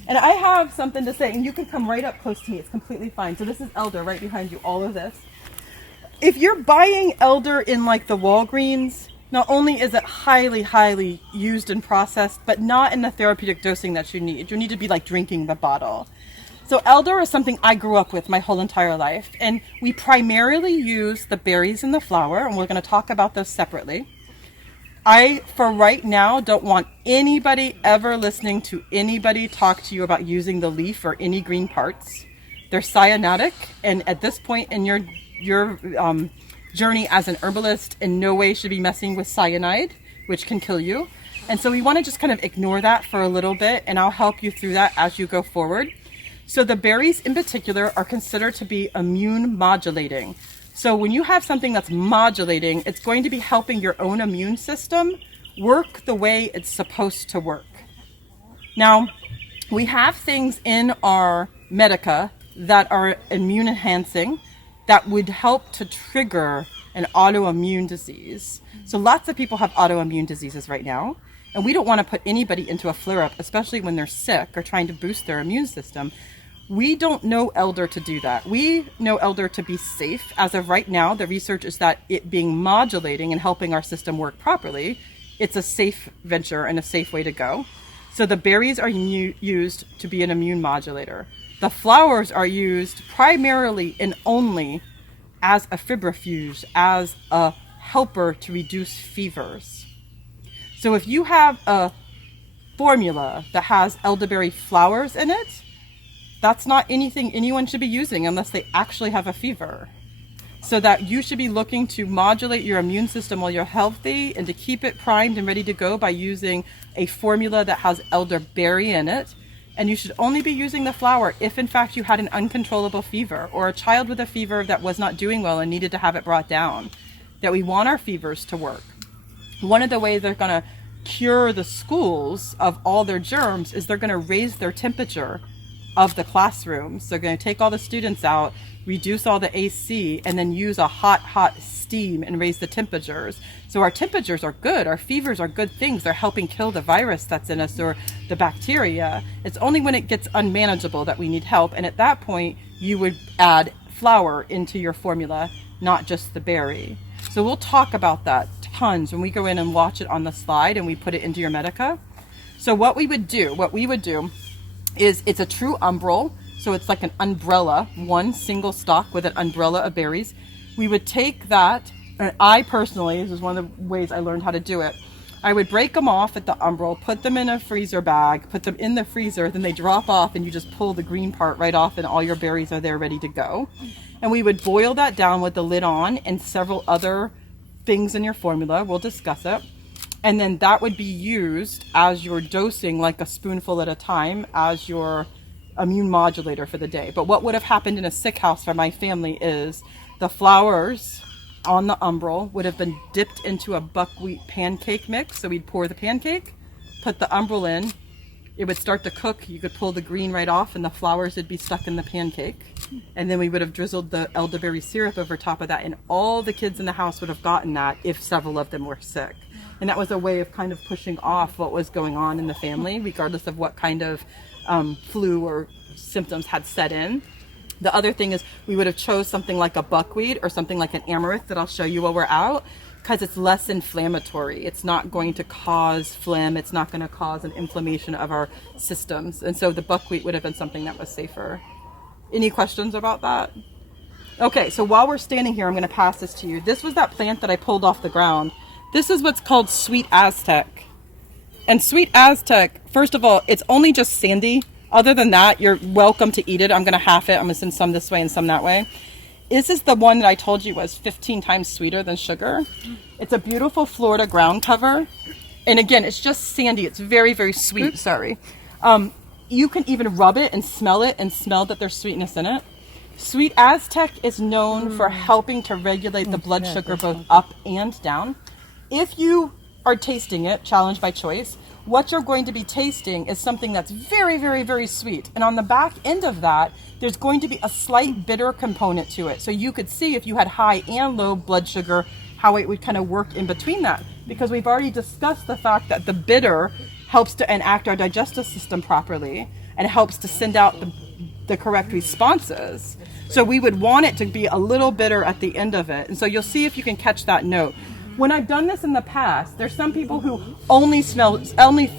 And I have something to say, and you can come right up close to me. It's completely fine. So this is elder right behind you, all of this. If you're buying elder in like the Walgreens, not only is it highly, highly used and processed, but not in the therapeutic dosing that you need. You need to be like drinking the bottle. So elder is something I grew up with my whole entire life. And we primarily use the berries and the flower, and we're going to talk about those separately. I, for right now, don't want anybody ever listening to anybody talk to you about using the leaf or any green parts. They're cyanotic, and at this point in your journey as an herbalist, in no way should be messing with cyanide, which can kill you. And so we want to just kind of ignore that for a little bit, and I'll help you through that as you go forward. So the berries in particular are considered to be immune modulating. So when you have something that's modulating, it's going to be helping your own immune system work the way it's supposed to work. Now, we have things in our medica that are immune enhancing that would help to trigger an autoimmune disease. So lots of people have autoimmune diseases right now, and we don't want to put anybody into a flare-up, especially when they're sick or trying to boost their immune system. We don't know elder to do that. We know elder to be safe. As of right now, the research is that it being modulating and helping our system work properly, it's a safe venture and a safe way to go. So the berries are used to be an immune modulator. The flowers are used primarily and only as a febrifuge, as a helper to reduce fevers. So if you have a formula that has elderberry flowers in it, that's not anything anyone should be using unless they actually have a fever. So that you should be looking to modulate your immune system while you're healthy and to keep it primed and ready to go by using a formula that has elderberry in it. And you should only be using the flower if in fact you had an uncontrollable fever or a child with a fever that was not doing well and needed to have it brought down. That we want our fevers to work. One of the ways they're going to cure the schools of all their germs is they're going to raise their temperature of the classrooms. They're going to take all the students out, reduce all the AC, and then use a hot steam and raise the temperatures. So our temperatures are good. Our fevers are good things. They're helping kill the virus that's in us or the bacteria. It's only when it gets unmanageable that we need help. And at that point, you would add flower into your formula, not just the berry. So we'll talk about that tons when we go in and watch it on the slide and we put it into your medica. So what we would do is it's a true umbral. So it's like an umbrella, one single stalk with an umbrella of berries. We would take that, and I personally, this is one of the ways I learned how to do it, I would break them off at the umbral, put them in a freezer bag, put them in the freezer, then they drop off and you just pull the green part right off and all your berries are there ready to go. And we would boil that down with the lid on and several other things in your formula. We'll discuss it. And then that would be used as your dosing, like a spoonful at a time, as your immune modulator for the day. But what would have happened in a sick house for my family is the flowers on the umbral would have been dipped into a buckwheat pancake mix. So we'd pour the pancake, put the umbral in, it would start to cook. You could pull the green right off and the flowers would be stuck in the pancake. And then we would have drizzled the elderberry syrup over top of that. And all the kids in the house would have gotten that if several of them were sick. And that was a way of kind of pushing off what was going on in the family, regardless of what kind of flu or symptoms had set in. The other thing is we would have chose something like a buckwheat or something like an amaranth that I'll show you while we're out, because it's less inflammatory. It's not going to cause phlegm. It's not going to cause an inflammation of our systems. And so the buckwheat would have been something that was safer. Any questions about that? Okay, so while we're standing here, I'm going to pass this to you. This was that plant that I pulled off the ground. This is what's called sweet Aztec. And sweet Aztec, first of all, it's only just sandy. Other than that, you're welcome to eat it. I'm going to half it. I'm going to send some this way and some that way. This is the one that I told you was 15 times sweeter than sugar. It's a beautiful Florida ground cover. And again, it's just sandy. It's very, very sweet. Sorry. You can even rub it and smell that there's sweetness in it. Sweet Aztec is known for helping to regulate the blood sugar both up and down. If you are tasting it, challenge by choice, what you're going to be tasting is something that's very, very, very sweet. And on the back end of that, there's going to be a slight bitter component to it. So you could see if you had high and low blood sugar, how it would kind of work in between that. Because we've already discussed the fact that the bitter helps to enact our digestive system properly and helps to send out the correct responses. So we would want it to be a little bitter at the end of it. And so you'll see if you can catch that note. When I've done this in the past, there's some people who only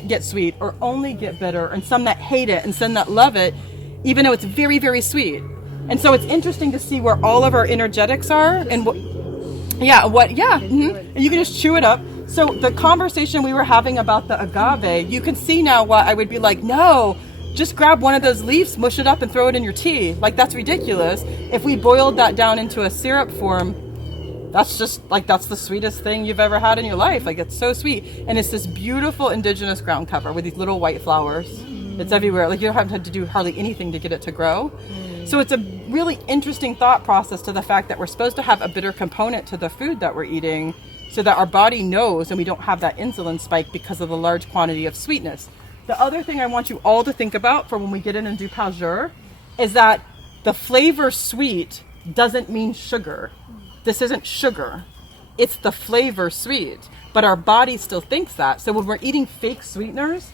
get sweet or only get bitter, and some that hate it and some that love it, even though it's very, very sweet. And so it's interesting to see where all of our energetics are and and you can just chew it up. So the conversation we were having about the agave, you can see now why I would be like, no, just grab one of those leaves, mush it up and throw it in your tea. Like, that's ridiculous. If we boiled that down into a syrup form, that's just like, that's the sweetest thing you've ever had in your life. Like, it's so sweet. And it's this beautiful indigenous ground cover with these little white flowers. It's everywhere. Like, you don't have to do hardly anything to get it to grow. So it's a really interesting thought process to the fact that we're supposed to have a bitter component to the food that we're eating so that our body knows and we don't have that insulin spike because of the large quantity of sweetness. The other thing I want you all to think about for when we get in and do pas jour is that the flavor sweet doesn't mean sugar. This isn't sugar. It's the flavor sweet. But our body still thinks that. So when we're eating fake sweeteners,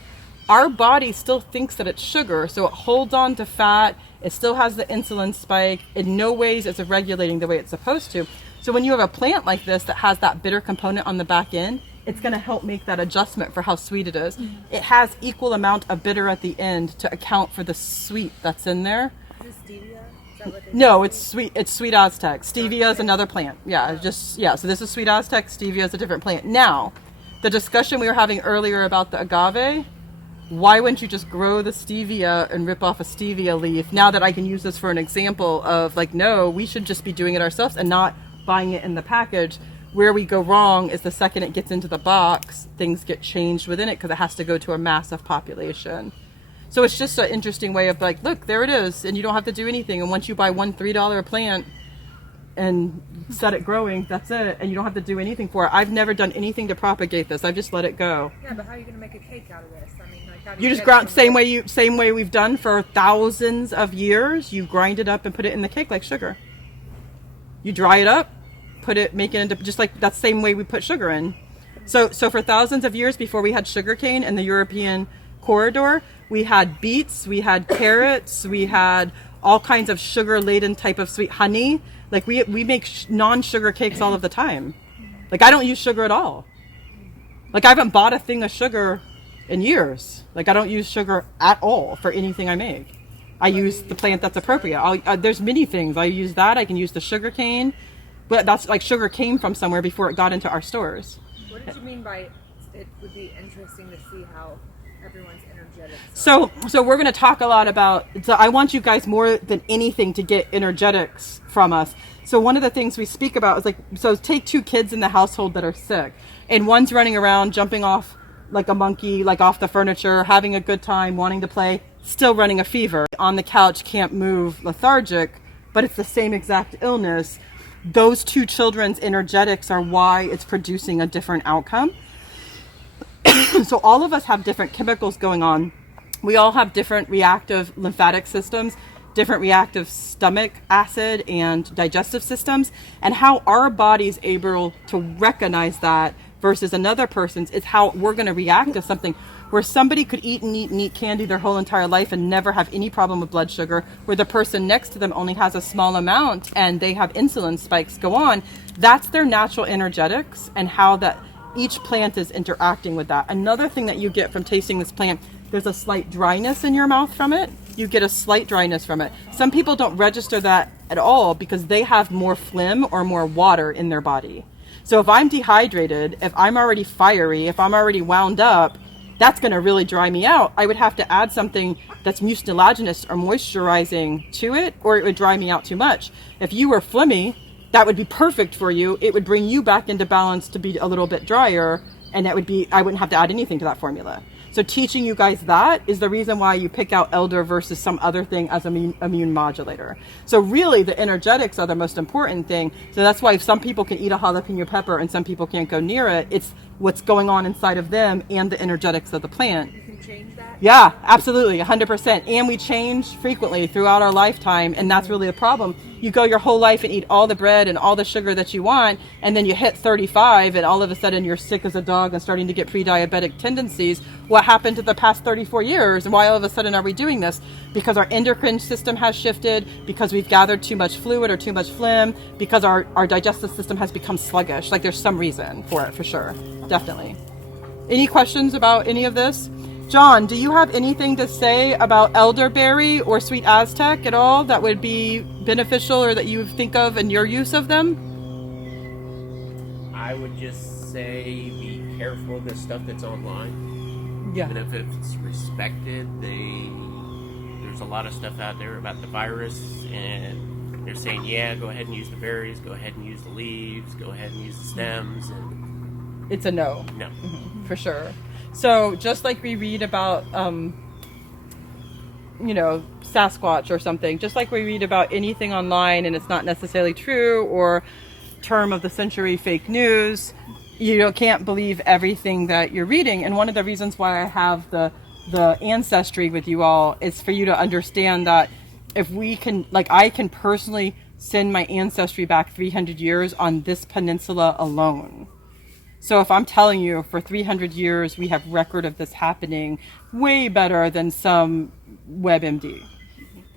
our body still thinks that it's sugar. So it holds on to fat. It still has the insulin spike. In no ways is it regulating the way it's supposed to. So when you have a plant like this that has that bitter component on the back end, it's going to help make that adjustment for how sweet it is. It has equal amount of bitter at the end to account for the sweet that's in there. Is this stevia? Is that what they No, it's sweet. It's sweet Aztec. Stevia is another plant. So this is sweet Aztec. Stevia is a different plant. Now, the discussion we were having earlier about the agave, why wouldn't you just grow the stevia and rip off a stevia leaf? Now that I can use this for an example of like, no, we should just be doing it ourselves and not buying it in the package. Where we go wrong is the second it gets into the box, things get changed within it because it has to go to a massive population. So it's just an interesting way of like, look, there it is, and you don't have to do anything. And once you buy one $3 plant and set it growing, that's it, and you don't have to do anything for it. I've never done anything to propagate this. I've just let it go. Yeah, but how are you going to make a cake out of this? I mean, like, how do You just get grind it same way we've done for thousands of years. You grind it up and put it in the cake like sugar. You dry it up, make it into just like that same way we put sugar in. So for thousands of years before we had sugarcane in the European corridor, we had beets, we had carrots, we had all kinds of sugar-laden type of sweet honey. Like we make non-sugar cakes all of the time. Like I don't use sugar at all. Like I haven't bought a thing of sugar in years. Like I don't use sugar at all for anything I make. I use the plant that's appropriate. There's many things. I use that. I can use the sugar cane. But that's like sugar came from somewhere before it got into our stores. What did you mean by it would be interesting to see how everyone's energetic? So we're going to talk a lot about, so I want you guys more than anything to get energetics from us. So one of the things we speak about is like, so take two kids in the household that are sick and one's running around, jumping off like a monkey, like off the furniture, having a good time, wanting to play, still running a fever, on the couch, can't move, lethargic, but it's the same exact illness. Those two children's energetics are why it's producing a different outcome. So all of us have different chemicals going on. We all have different reactive lymphatic systems, different reactive stomach acid and digestive systems, and how our body's able to recognize that versus another person's is how we're going to react to something. Where somebody could eat and eat and eat candy their whole entire life and never have any problem with blood sugar, where the person next to them only has a small amount and they have insulin spikes go on, that's their natural energetics and how that each plant is interacting with that. Another thing that you get from tasting this plant, there's a slight dryness in your mouth from it. You get a slight dryness from it. Some people don't register that at all because they have more phlegm or more water in their body. So if I'm dehydrated, if I'm already fiery, if I'm already wound up, that's going to really dry me out. I would have to add something that's mucilaginous or moisturizing to it, or it would dry me out too much. If you were phlegmy, that would be perfect for you. It would bring you back into balance to be a little bit drier, and that would be, I wouldn't have to add anything to that formula. So teaching you guys that is the reason why you pick out elder versus some other thing as an immune modulator. So really the energetics are the most important thing. So that's why if some people can eat a jalapeno pepper and some people can't go near it, it's what's going on inside of them and the energetics of the plant. You can change that? Yeah, absolutely, 100%. And we change frequently throughout our lifetime, and that's really a problem. You go your whole life and eat all the bread and all the sugar that you want, and then you hit 35, and all of a sudden you're sick as a dog and starting to get pre-diabetic tendencies. What happened to the past 34 years, and why all of a sudden are we doing this? Because our endocrine system has shifted, because we've gathered too much fluid or too much phlegm, because our digestive system has become sluggish. Like there's some reason for it, for sure. Definitely. Any questions about any of this? John, do you have anything to say about elderberry or sweet Aztec at all that would be beneficial or that you think of in your use of them? I would just say be careful of the stuff that's online. Yeah. Even if it's respected, there's a lot of stuff out there about the virus, and they're saying, yeah, go ahead and use the berries, go ahead and use the leaves, go ahead and use the stems, and It's a no. no. For sure. So just like we read about, Sasquatch or something, just like we read about anything online and it's not necessarily true, or term of the century fake news, you can't believe everything that you're reading. And one of the reasons why I have the ancestry with you all is for you to understand that if we can, I can personally send my ancestry back 300 years on this peninsula alone. So if I'm telling you for 300 years we have record of this happening, way better than some WebMD,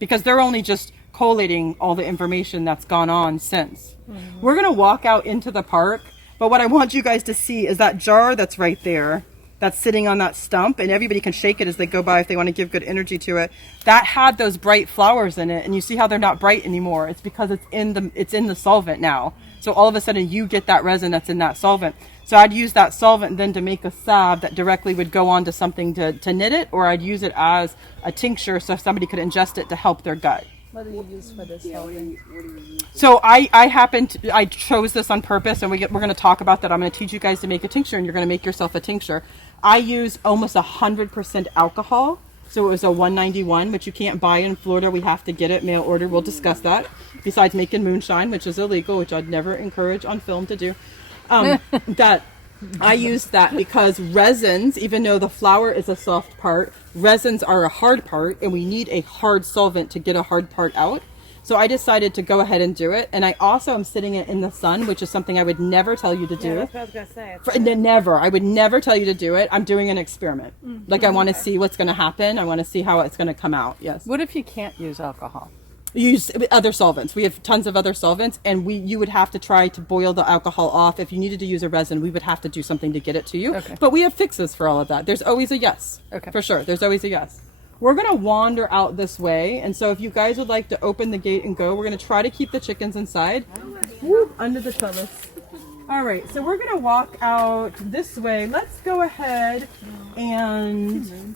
because they're only just collating all the information that's gone on since. Mm-hmm. We're going to walk out into the park, but what I want you guys to see is that jar that's right there, that's sitting on that stump, and everybody can shake it as they go by if they want to give good energy to it. That had those bright flowers in it, and you see how they're not bright anymore. It's because it's in the solvent now. So all of a sudden you get that resin that's in that solvent. So I'd use that solvent then to make a salve that directly would go onto something to knit it, or I'd use it as a tincture so somebody could ingest it to help their gut. What do you use for this solvent? So I chose this on purpose, and we're going to talk about that. I'm going to teach you guys to make a tincture, and you're going to make yourself a tincture. I use almost 100% alcohol. So it was a 191, which you can't buy in Florida. We have to get it mail order. We'll discuss that. Besides making moonshine, which is illegal, which I'd never encourage on film to do. That I use that because resins, even though the flower is a soft part, resins are a hard part, and we need a hard solvent to get a hard part out. So I decided to go ahead and do it. And I also am sitting it in the sun, which is something I would never tell you to do. Yeah, that's what I was going to say. Never. I would never tell you to do it. I'm doing an experiment. I want to see what's going to happen. I want to see how it's going to come out. Yes. What if you can't use alcohol? Use other solvents. We have tons of other solvents, and you would have to try to boil the alcohol off. If you needed to use a resin, we would have to do something to get it to you. Okay. But we have fixes for all of that. There's always a yes. Okay. For sure. There's always a yes. We're going to wander out this way, and so if you guys would like to open the gate and go, we're going to try to keep the chickens inside. Whoop, under the trellis. All right, so we're going to walk out this way. Let's go ahead and...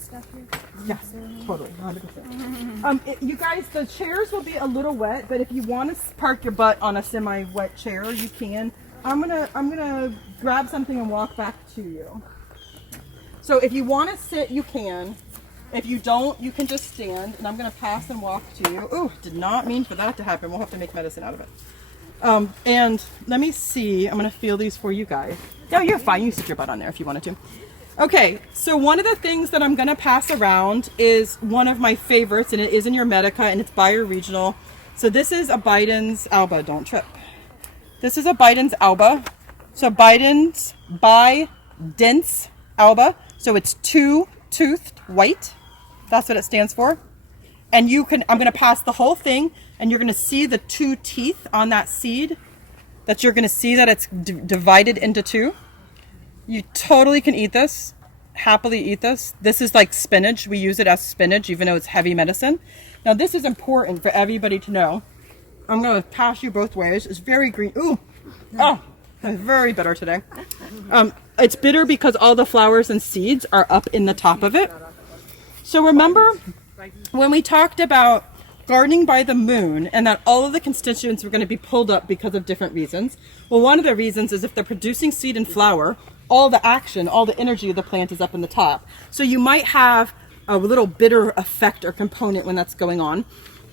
Yeah, totally, 100%. You guys, the chairs will be a little wet, but if you want to park your butt on a semi-wet chair, you can. I'm gonna grab something and walk back to you. So if you want to sit, you can. If you don't, you can just stand, and I'm going to pass and walk to you. Ooh, did not mean for that to happen. We'll have to make medicine out of it. And let me see. I'm going to feel these for you guys. No, you're fine. You sit your butt on there if you wanted to. Okay, so one of the things that I'm going to pass around is one of my favorites, and it is in your Medica, and it's bioregional. So this is a Biden's Alba. Don't trip. This is a Biden's Alba. So Biden's Alba. So it's two-toothed white. That's what it stands for. And I'm going to pass the whole thing, and you're going to see the two teeth on that seed, that you're going to see that it's divided into two. You totally can eat this, happily eat this. This is like spinach. We use it as spinach, even though it's heavy medicine. Now, this is important for everybody to know. I'm going to pass you both ways. It's very green. Ooh, oh, it's very bitter today. It's bitter because all the flowers and seeds are up in the top of it. So remember when we talked about gardening by the moon and that all of the constituents were going to be pulled up because of different reasons. Well, one of the reasons is if they're producing seed and flower, all the action, all the energy of the plant is up in the top. So you might have a little bitter effect or component when that's going on.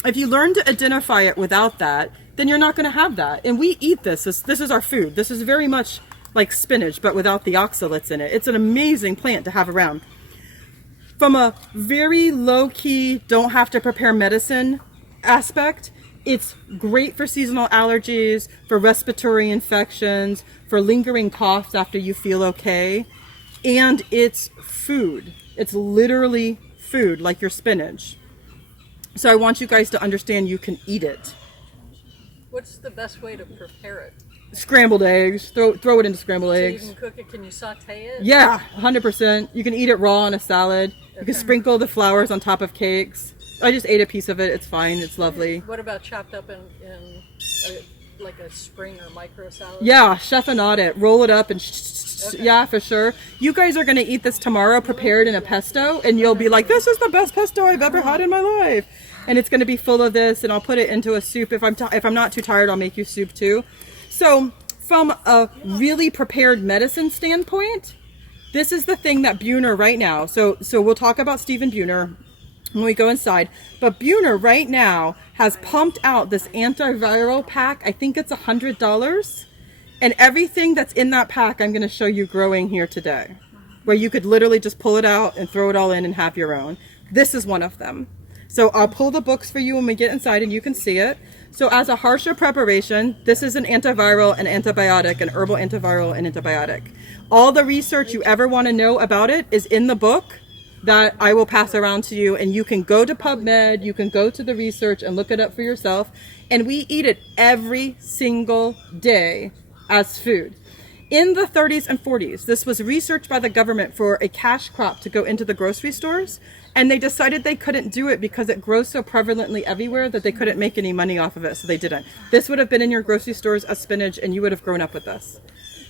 If you learn to identify it without that, then you're not going to have that. And we eat this. This is our food. This is very much like spinach, but without the oxalates in it. It's an amazing plant to have around. From a very low-key, don't have to prepare medicine aspect, it's great for seasonal allergies, for respiratory infections, for lingering coughs after you feel okay. And it's food. It's literally food, like your spinach. So I want you guys to understand you can eat it. What's the best way to prepare it? Scrambled eggs. Throw it into scrambled eggs. So you can cook it. Can you saute it? Yeah, 100%. You can eat it raw on a salad. You can sprinkle the flowers on top of cakes. I just ate a piece of it. It's fine. It's lovely. What about chopped up in like a spring or micro salad? Yeah, chiffonade it. Roll it up and yeah, for sure. You guys are going to eat this tomorrow prepared in a pesto, and you'll be like, this is the best pesto I've ever had in my life. And it's going to be full of this, and I'll put it into a soup. If I'm not too tired, I'll make you soup too. So from a really prepared medicine standpoint, this is the thing that Buhner right now, so we'll talk about Stephen Buhner when we go inside, but Buhner right now has pumped out this antiviral pack. I think it's $100, and everything that's in that pack I'm going to show you growing here today, where you could literally just pull it out and throw it all in and have your own. This is one of them. So I'll pull the books for you when we get inside and you can see it. So as a harsha preparation, this is an antiviral, an antibiotic, an herbal antiviral, and antibiotic. All the research you ever want to know about it is in the book that I will pass around to you, and you can go to PubMed, you can go to the research and look it up for yourself. And we eat it every single day as food. In the 30s and 40s, this was researched by the government for a cash crop to go into the grocery stores, and they decided they couldn't do it because it grows so prevalently everywhere that they couldn't make any money off of it, so they didn't. This would have been in your grocery stores as spinach, and you would have grown up with this.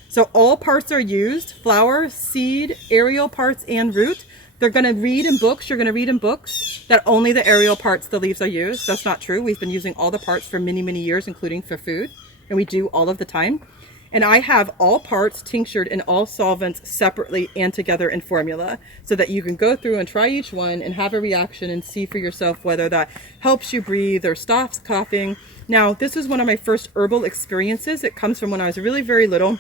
So all parts are used: flower, seed, aerial parts, and root. They're going to read in books, you're going to read in books that only the aerial parts, the leaves, are used. That's not true. We've been using all the parts for many, many years, including for food, and we do all of the time. And I have all parts tinctured in all solvents separately and together in formula, so that you can go through and try each one and have a reaction and see for yourself whether that helps you breathe or stops coughing. Now, this is one of my first herbal experiences. It comes from when I was really very little,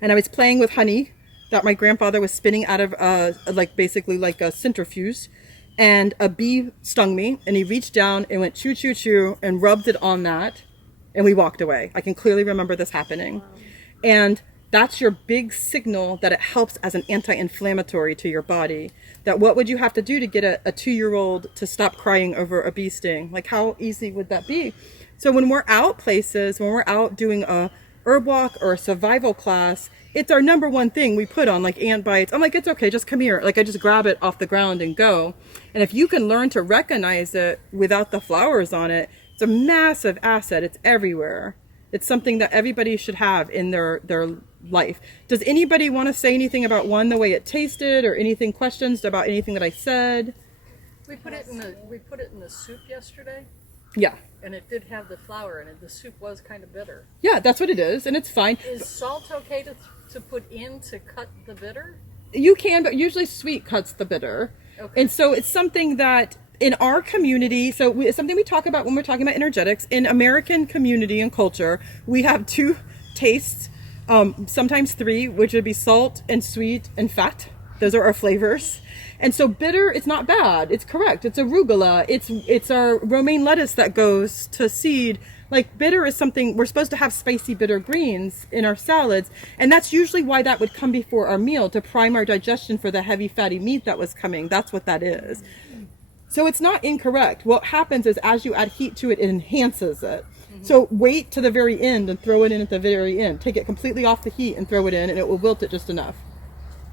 and I was playing with honey that my grandfather was spinning out of basically like a centrifuge, and a bee stung me, and he reached down and went choo choo choo and rubbed it on that. And we walked away. I can clearly remember this happening. Wow. And that's your big signal that it helps as an anti-inflammatory to your body. That what would you have to do to get a 2-year-old to stop crying over a bee sting? Like, how easy would that be? So when we're out places, when we're out doing a herb walk or a survival class, it's our number one thing we put on, like ant bites. I'm like, it's okay, just come here. Like, I just grab it off the ground and go. And if you can learn to recognize it without the flowers on it, it's a massive asset. It's everywhere. It's something that everybody should have in their life. Does anybody want to say anything about the way it tasted, or anything, questions about anything that I said? We put it in the soup yesterday. Yeah. And it did have the flour in it. The soup was kind of bitter. Yeah, that's what it is, and it's fine. Is salt okay to put in to cut the bitter? You can, but usually sweet cuts the bitter. Okay. And so it's something that in our community, it's something we talk about when we're talking about energetics. In American community and culture, we have 2 tastes, sometimes 3, which would be salt and sweet and fat. Those are our flavors. And so bitter, it's not bad. It's correct. It's arugula. It's our romaine lettuce that goes to seed. Like, bitter is something, we're supposed to have spicy bitter greens in our salads. And that's usually why that would come before our meal, to prime our digestion for the heavy fatty meat that was coming. That's what that is. So it's not incorrect. What happens is, as you add heat to it, it enhances it. Mm-hmm. So wait to the very end and throw it in at the very end. Take it completely off the heat and throw it in, and it will wilt it just enough.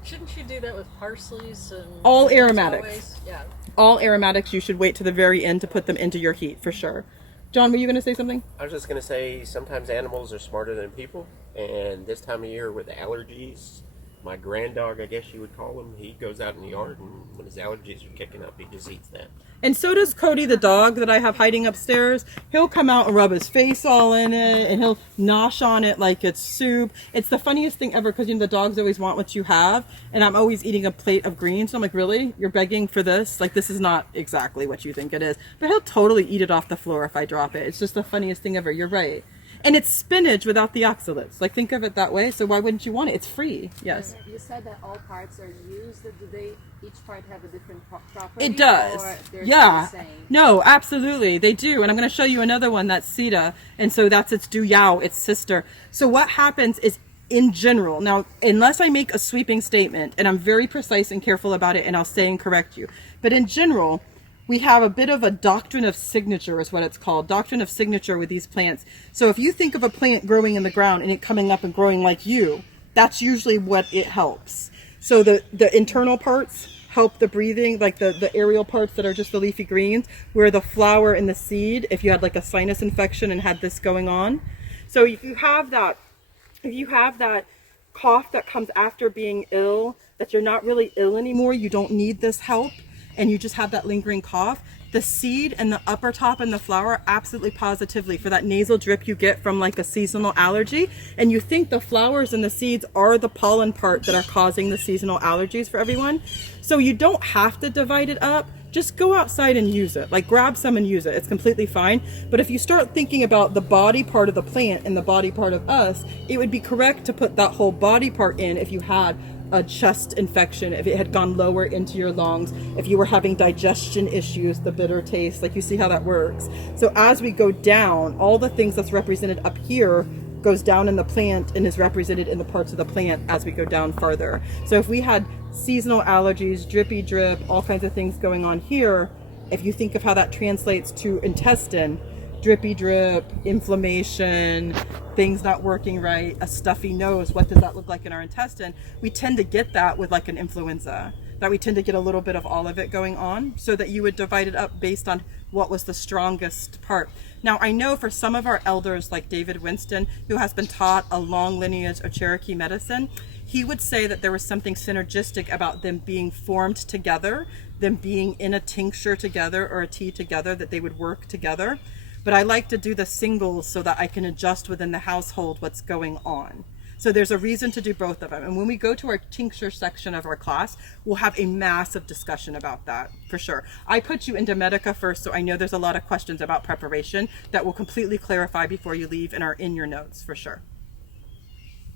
Shouldn't you do that with parsleys and all aromatics? Always? Yeah. All aromatics, you should wait to the very end to put them into your heat, for sure. John, were you going to say something? I was just going to say, sometimes animals are smarter than people, and this time of year with allergies, my grand dog, I guess you would call him, he goes out in the yard, and when his allergies are kicking up, he just eats that. And so does Cody, the dog that I have hiding upstairs. He'll come out and rub his face all in it, and he'll nosh on it like it's soup. It's the funniest thing ever, because the dogs always want what you have, and I'm always eating a plate of greens. So I'm like, really? You're begging for this? Like, this is not exactly what you think it is. But he'll totally eat it off the floor if I drop it. It's just the funniest thing ever. You're right. And it's spinach without the oxalates. Like, think of it that way. So why wouldn't you want it? It's free. Yes. You said that all parts are used. Do they each part have a different property? It does. Or they're Yeah. the same? No, absolutely. They do. And I'm going to show you another one that's Sita. And so that's its Du Yao, its sister. So what happens is, in general, now, unless I make a sweeping statement, and I'm very precise and careful about it, and I'll say and correct you, but in general, we have a bit of a doctrine of signature is what it's called. Doctrine of signature with these plants. So if you think of a plant growing in the ground and it coming up and growing like you, that's usually what it helps. So the internal parts help the breathing, like the aerial parts that are just the leafy greens, where the flower and the seed, if you had like a sinus infection and had this going on. So if you have that cough that comes after being ill, that you're not really ill anymore, you don't need this help, and you just have that lingering cough, the seed and the upper top and the flower, absolutely positively, for that nasal drip you get from like a seasonal allergy, and you think the flowers and the seeds are the pollen part that are causing the seasonal allergies for everyone. So you don't have to divide it up. Just go outside and use it. Like, grab some and use it. It's completely fine. But if you start thinking about the body part of the plant and the body part of us, it would be correct to put that whole body part in if you had a chest infection, if it had gone lower into your lungs, if you were having digestion issues, the bitter taste, like, you see how that works. So as we go down, all the things that's represented up here goes down in the plant and is represented in the parts of the plant as we go down farther. So if we had seasonal allergies, drippy drip, all kinds of things going on here, if you think of how that translates to intestine, drippy drip, inflammation, things not working right, a stuffy nose, what does that look like in our intestine? We tend to get that with like an influenza, that we tend to get a little bit of all of it going on, so that you would divide it up based on what was the strongest part. Now, I know for some of our elders, like David Winston, who has been taught a long lineage of Cherokee medicine, he would say that there was something synergistic about them being formed together, them being in a tincture together or a tea together, that they would work together. But I like to do the singles so that I can adjust within the household what's going on. So there's a reason to do both of them. And when we go to our tincture section of our class, we'll have a massive discussion about that, for sure. I put you into Medica first, so I know there's a lot of questions about preparation that will completely clarify before you leave and are in your notes, for sure.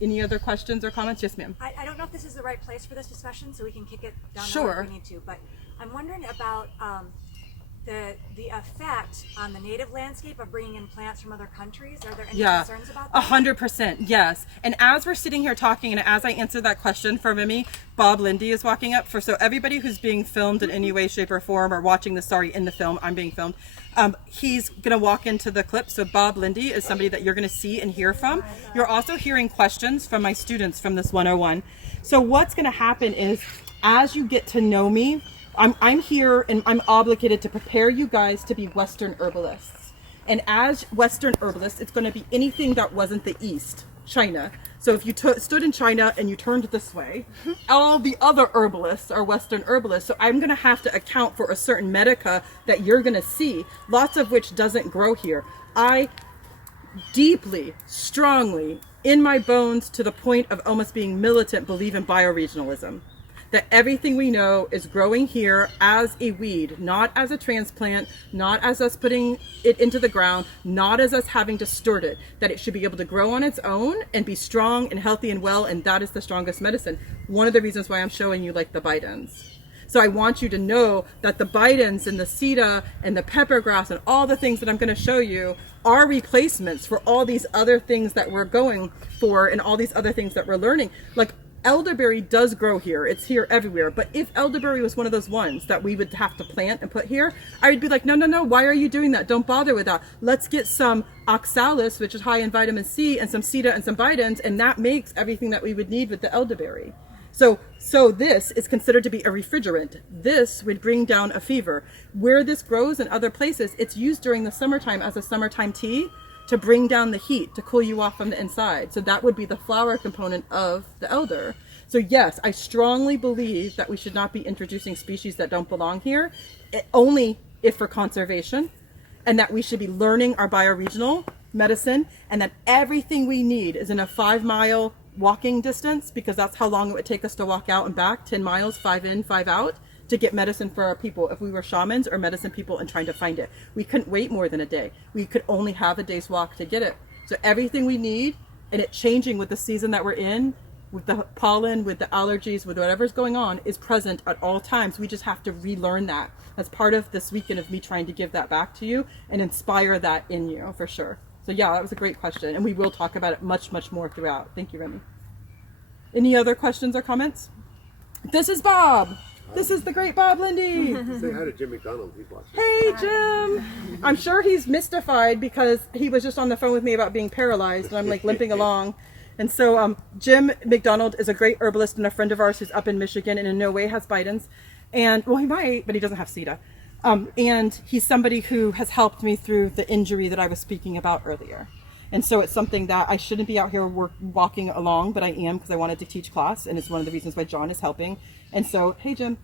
Any other questions or comments? Yes, ma'am. I don't know if this is the right place for this discussion, so we can kick it down the Sure. road if we need to, but I'm wondering about the effect on the native landscape of bringing in plants from other countries. Are there any concerns about that? 100%, yes. And as we're sitting here talking, and as I answer that question for Mimi, Bob Linde is walking up. So everybody who's being filmed in any way, shape, or form, or watching this, in the film, I'm being filmed, he's going to walk into the clip. So Bob Linde is somebody that you're going to see and hear from. You're also hearing questions from my students from this 101. So what's going to happen is, as you get to know me, I'm here and I'm obligated to prepare you guys to be Western herbalists. And as Western herbalists, it's going to be anything that wasn't the East, China. So if you stood in China and you turned this way, all the other herbalists are Western herbalists. So I'm going to have to account for a certain medica that you're going to see, lots of which doesn't grow here. I deeply, strongly, in my bones, to the point of almost being militant, believe in bioregionalism. That everything we know is growing here as a weed, not as a transplant, not as us putting it into the ground, not as us having to steward it, that it should be able to grow on its own and be strong and healthy and well, and that is the strongest medicine. One of the reasons why I'm showing you like the bidens. So I want you to know that the bidens and the Sita and the peppergrass and all the things that I'm going to show you are replacements for all these other things that we're going for and all these other things that we're learning. Like, elderberry does grow here. It's here everywhere. But if elderberry was one of those ones that we would have to plant and put here, I would be like, no, why are you doing that? Don't bother with that. Let's get some oxalis, which is high in vitamin C, and some Sita and some bidens, and that makes everything that we would need with the elderberry. So this is considered to be a refrigerant. This would bring down a fever. Where this grows in other places, it's used during the summertime as a summertime tea to bring down the heat, to cool you off from the inside. So that would be the flower component of the elder. So yes, I strongly believe that we should not be introducing species that don't belong here, only if for conservation, and that we should be learning our bioregional medicine, and that everything we need is in a 5-mile walking distance, because that's how long it would take us to walk out and back, 10 miles, 5 in, 5 out, to get medicine for our people. If we were shamans or medicine people and trying to find it, we couldn't wait more than a day. We could only have a day's walk to get it. So everything we need, and it changing with the season that we're in, with the pollen, with the allergies, with whatever's going on, is present at all times. We just have to relearn that. That's part of this weekend of me trying to give that back to you and inspire that in you, for sure. So yeah, that was a great question, and we will talk about it much, much more throughout. Thank you, Remy. Any other questions or comments? This is Bob. This is the great Bob Linde. Say hi to Jim McDonald. He's watching. Hey, Jim. I'm sure he's mystified because he was just on the phone with me about being paralyzed, and I'm like limping along. And so Jim McDonald is a great herbalist and a friend of ours who's up in Michigan and in no way has Bidens. And, well, he might, but he doesn't have CETA. And he's somebody who has helped me through the injury that I was speaking about earlier. And so it's something that I shouldn't be out here walking along, but I am, because I wanted to teach class, and it's one of the reasons why John is helping. And so, hey, Jim.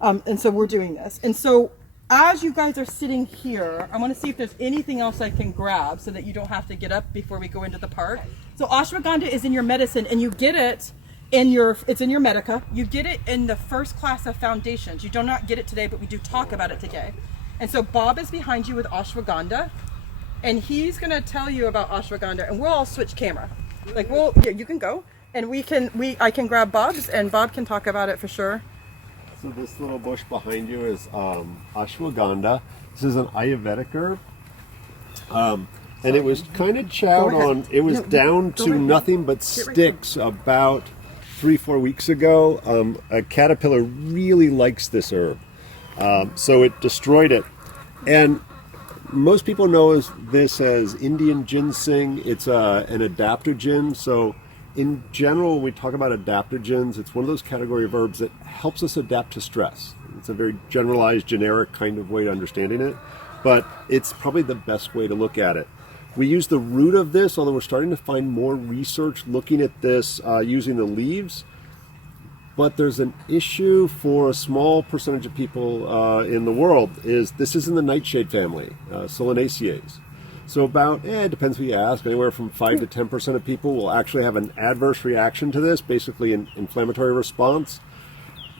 And so we're doing this. And so as you guys are sitting here, I want to see if there's anything else I can grab so that you don't have to get up before we go into the park. So ashwagandha is in your medicine, and you get it it's in your Medica. You get it in the first class of foundations. You do not get it today, but we do talk about it today. And so Bob is behind you with ashwagandha, and he's going to tell you about ashwagandha, and we'll all switch camera. Like, yeah, you can go, and I can grab Bob's, and Bob can talk about it for sure. So this little bush behind you is ashwagandha. This is an Ayurvedic herb. And it was kind of chowed on. It was down to nothing but sticks about 3-4 weeks ago. A caterpillar really likes this herb. So it destroyed it. And most people know this as Indian ginseng. It's an adaptogen. So in general, when we talk about adaptogens, it's one of those category of herbs that helps us adapt to stress. It's a very generalized, generic kind of way of understanding it, but it's probably the best way to look at it. We use the root of this, although we're starting to find more research looking at this using the leaves. But there's an issue for a small percentage of people in the world. This is in the nightshade family, Solanaceae. So about, it depends who you ask, anywhere from 5 to 10% of people will actually have an adverse reaction to this, basically an inflammatory response.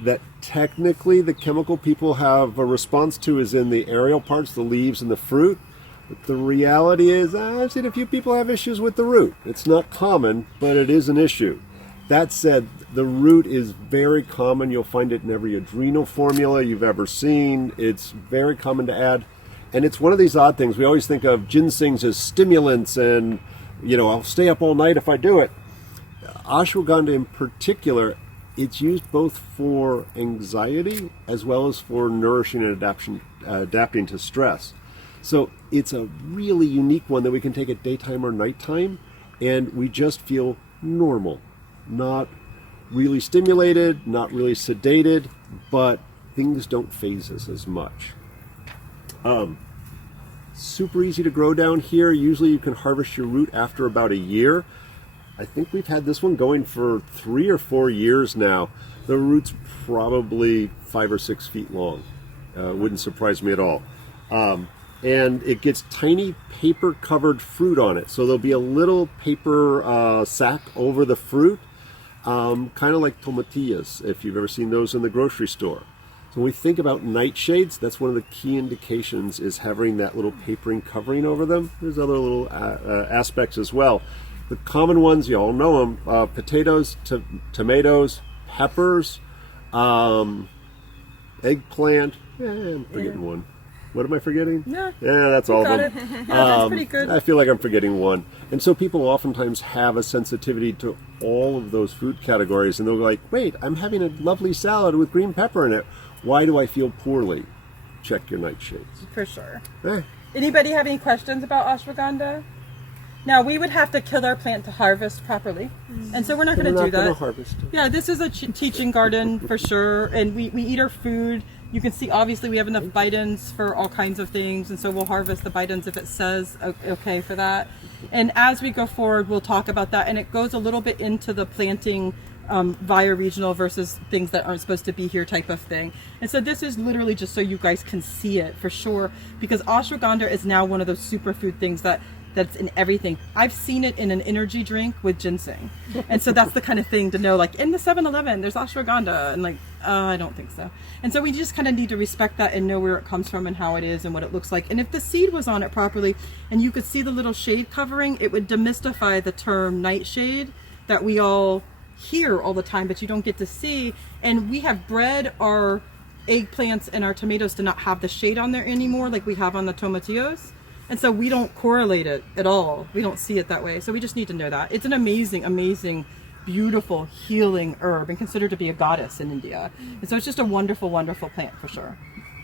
That technically the chemical people have a response to is in the aerial parts, the leaves and the fruit. But the reality is, I've seen a few people have issues with the root. It's not common, but it is an issue. That said, the root is very common. You'll find it in every adrenal formula you've ever seen. It's very common to add. And it's one of these odd things. We always think of ginsengs as stimulants and, I'll stay up all night if I do it. Ashwagandha in particular, it's used both for anxiety as well as for nourishing and adapting to stress. So it's a really unique one that we can take at daytime or nighttime, and we just feel normal. Not really stimulated, not really sedated, but things don't faze us as much. Super easy to grow down here. Usually you can harvest your root after about a year. I think we've had this one going for 3 or 4 years now. The root's probably 5 or 6 feet long. Wouldn't surprise me at all. And it gets tiny paper-covered fruit on it. So there'll be a little paper sack over the fruit, kind of like tomatillas, if you've ever seen those in the grocery store. So when we think about nightshades, that's one of the key indications is having that little papering covering over them. There's other little aspects as well. The common ones, you all know them, potatoes, tomatoes, peppers, eggplant, I'm forgetting one. What am I forgetting? Yeah, that's all of them. That's pretty good. I feel like I'm forgetting one. And so people oftentimes have a sensitivity to all of those food categories, and they'll go like, wait, I'm having a lovely salad with green pepper in it. Why do I feel poorly? Check your nightshades. For sure. Anybody have any questions about ashwagandha? Now we would have to kill our plant to harvest properly, and so we're not going to do that. Harvest it. Yeah, this is a teaching garden for sure, and we eat our food. You can see obviously we have enough bidens for all kinds of things, and so we'll harvest the bidens if it says okay for that. And as we go forward, we'll talk about that, and it goes a little bit into the planting via regional versus things that aren't supposed to be here type of thing. And so this is literally just so you guys can see it for sure, because ashwagandha is now one of those superfood things that's in everything. I've seen it in an energy drink with ginseng. And so that's the kind of thing to know, like in the 7-Eleven, there's ashwagandha, and like, I don't think so. And so we just kind of need to respect that and know where it comes from and how it is and what it looks like. And if the seed was on it properly and you could see the little shade covering, it would demystify the term nightshade that we all hear all the time, but you don't get to see. And we have bred our eggplants and our tomatoes to not have the shade on there anymore like we have on the tomatillos. And so we don't correlate it at all. We don't see it that way. So we just need to know that. It's an amazing, amazing, beautiful, healing herb and considered to be a goddess in India. And so it's just a wonderful, wonderful plant for sure.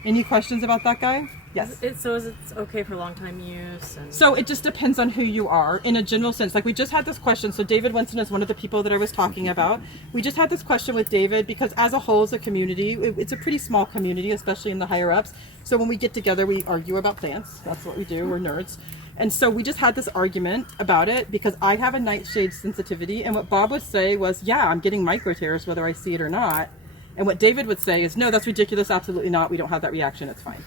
Any questions about that guy? Yes. So is it okay for long time use? And... So it just depends on who you are in a general sense. Like we just had this question. So David Winston is one of the people that I was talking about. We just had this question with David because as a whole, as a community, it's a pretty small community, especially in the higher ups. So when we get together, we argue about plants. That's what we do. We're nerds. And so we just had this argument about it because I have a nightshade sensitivity. And what Bob would say was, yeah, I'm getting micro tears whether I see it or not. And what David would say is, no, that's ridiculous. Absolutely not. We don't have that reaction. It's fine.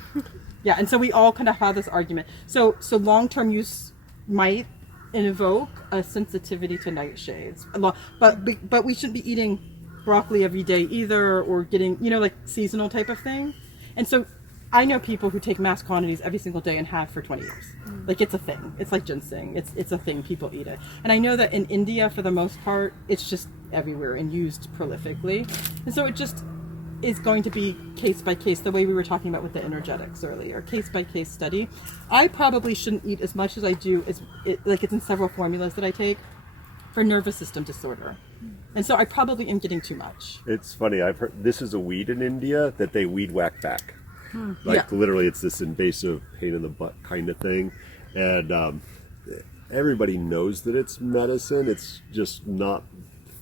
Yeah. And so we all kind of have this argument. So long-term use might invoke a sensitivity to nightshades. But we shouldn't be eating broccoli every day either, or getting, like seasonal type of thing. And so I know people who take mass quantities every single day and have for 20 years. Like it's a thing. It's like ginseng. It's a thing. People eat it. And I know that in India, for the most part, it's just everywhere and used prolifically. And so it just is going to be case by case, the way we were talking about with the energetics earlier, case by case study. I probably shouldn't eat as much as I do, like it's in several formulas that I take for nervous system disorder. And so I probably am getting too much. It's funny. I've heard this is a weed in India that they weed whack back. Like literally it's this invasive pain in the butt kind of thing. And everybody knows that it's medicine. It's just not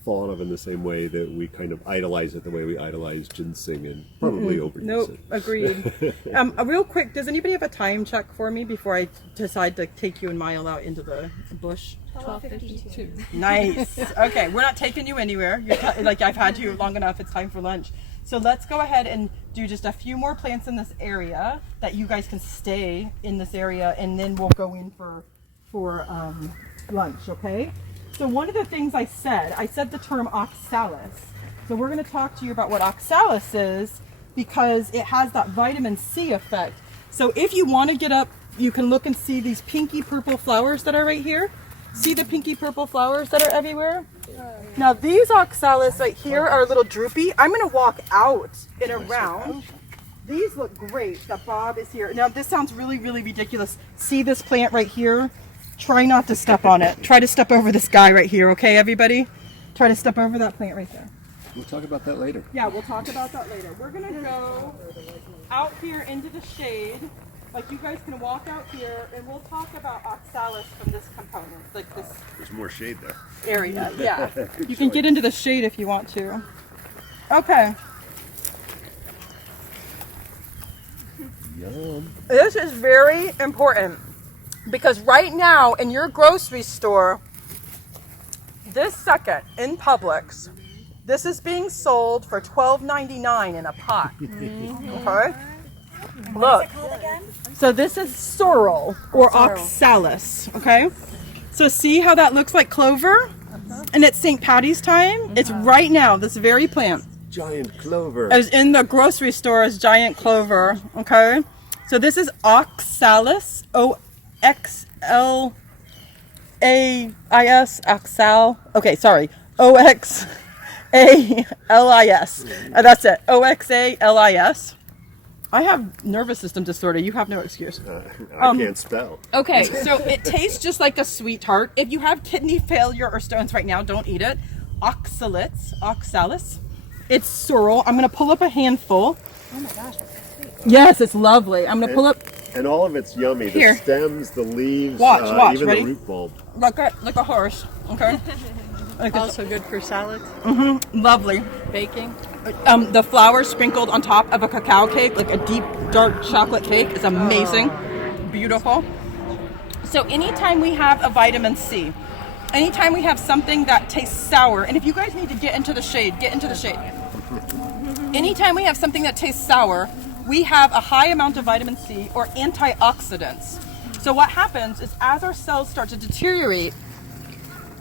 thought of in the same way that we kind of idolize it the way we idolize ginseng and probably overuse Nope, it. agreed. Real quick, does anybody have a time check for me before I decide to take you and Mile out into the bush? 12:52. Nice. Okay, we're not taking you anywhere. Like I've had you long enough. It's time for lunch. So let's go ahead and do just a few more plants in this area that you guys can stay in this area, and then we'll go in for lunch. Okay. So one of the things I said the term oxalis. So we're going to talk to you about what oxalis is because it has that vitamin C effect. So if you want to get up, you can look and see these pinky purple flowers that are right here. See the pinky purple flowers that are everywhere? Now these oxalis right here are a little droopy. I'm going to walk out and around. These look great that Bob is here. Now this sounds really, really ridiculous. See this plant right here? Try not to step on it. Try to step over this guy right here, okay, everybody? Try to step over that plant right there. We'll talk about that later. Yeah, we'll talk about that later. We're going to go out here into the shade. Like you guys can walk out here and we'll talk about oxalis from this component. Like this There's more shade there. area. Yeah. You can get into the shade if you want to. Okay. Yum. This is very important because right now in your grocery store, this second in Publix, this is being sold for $12.99 in a pot. Okay? Look. So this is sorrel or oxalis. Okay? So see how that looks like clover? And it's St. Patty's time. It's right now, this very plant. Giant clover. As in the grocery store as giant clover. Okay? So this is oxalis. O-X-L-A-I-S. Oxal. Okay, sorry. O-X-A-L-I-S. That's it. O-X-A-L-I-S. I have nervous system disorder. You have no excuse. I can't spell. Okay, so it tastes just like a sweetheart. If you have kidney failure or stones right now, don't eat it. Oxalis. It's sorrel. I'm going to pull up a handful. Oh my gosh, that's sweet. Yes, it's lovely. I'm going to pull up And all of it's yummy. The Here. stems, the leaves, Watch, even ready? the root bulb. Like a horse, okay? Like Also good for salad, lovely. baking. The flour sprinkled on top of a cacao cake, like a deep, dark chocolate cake, is amazing. Beautiful. So anytime we have a vitamin C, anytime we have something that tastes sour, and if you guys need to get into the shade, get into the shade. Anytime we have something that tastes sour, we have a high amount of vitamin C or antioxidants. So what happens is as our cells start to deteriorate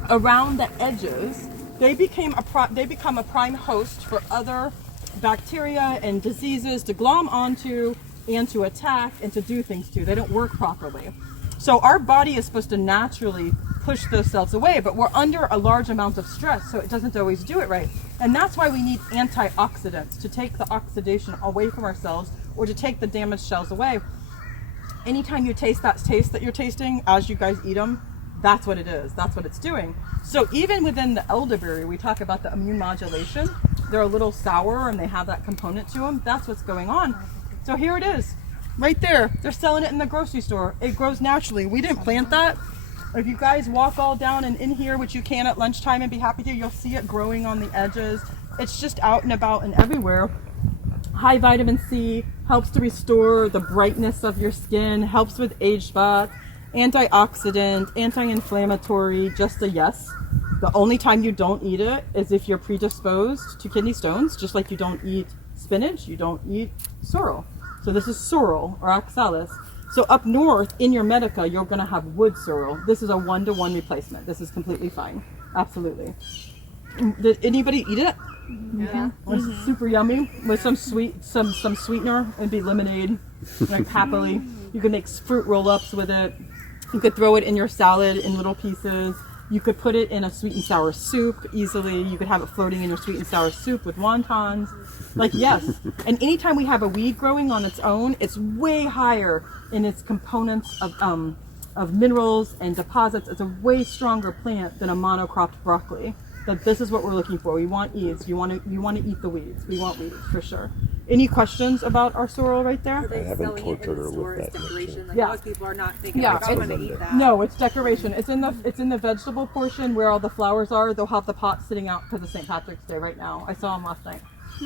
around the edges, they become a prime host for other bacteria and diseases to glom onto and to attack and to do things to. They don't work properly. So our body is supposed to naturally push those cells away, but we're under a large amount of stress, so it doesn't always do it right. And that's why we need antioxidants, to take the oxidation away from our cells or to take the damaged cells away. Anytime you taste that taste that you're tasting as you guys eat them, that's what it is. That's what it's doing. So even within the elderberry, we talk about the immune modulation. They're a little sour and they have that component to them. That's what's going on. So here it is, right there. They're selling it in the grocery store. It grows naturally. We didn't plant that. If you guys walk all down and in here, which you can at lunchtime and be happy to, you'll see it growing on the edges. It's just out and about and everywhere. High vitamin C, helps to restore the brightness of your skin, helps with age spots, antioxidant, anti-inflammatory, just a yes. The only time you don't eat it is if you're predisposed to kidney stones, just like you don't eat spinach, you don't eat sorrel. So this is sorrel or oxalis. So up north in your medica, you're going to have wood sorrel. This is a 1-to-1 replacement. This is completely fine. Absolutely. Did anybody eat it? Yeah. It's super yummy with some sweetener. It'd be lemonade, like happily. You could make fruit roll-ups with it. You could throw it in your salad in little pieces. You could put it in a sweet and sour soup easily. You could have it floating in your sweet and sour soup with wontons. Like, yes. And anytime we have a weed growing on its own, it's way higher in its components of minerals and deposits. It's a way stronger plant than a monocropped broccoli. But this is what we're looking for. We want eats. You want to eat the weeds. We want weeds for sure. Any questions about our sorrel right there? Are they haven't selling it in tortured the her with store as that decoration? Like Yeah. most people are not thinking, Yeah, like, I'm it's- going to eat that. No, it's decoration. It's in the vegetable portion where all the flowers are. They'll have the pots sitting out because it's St. Patrick's Day right now. I saw them last night.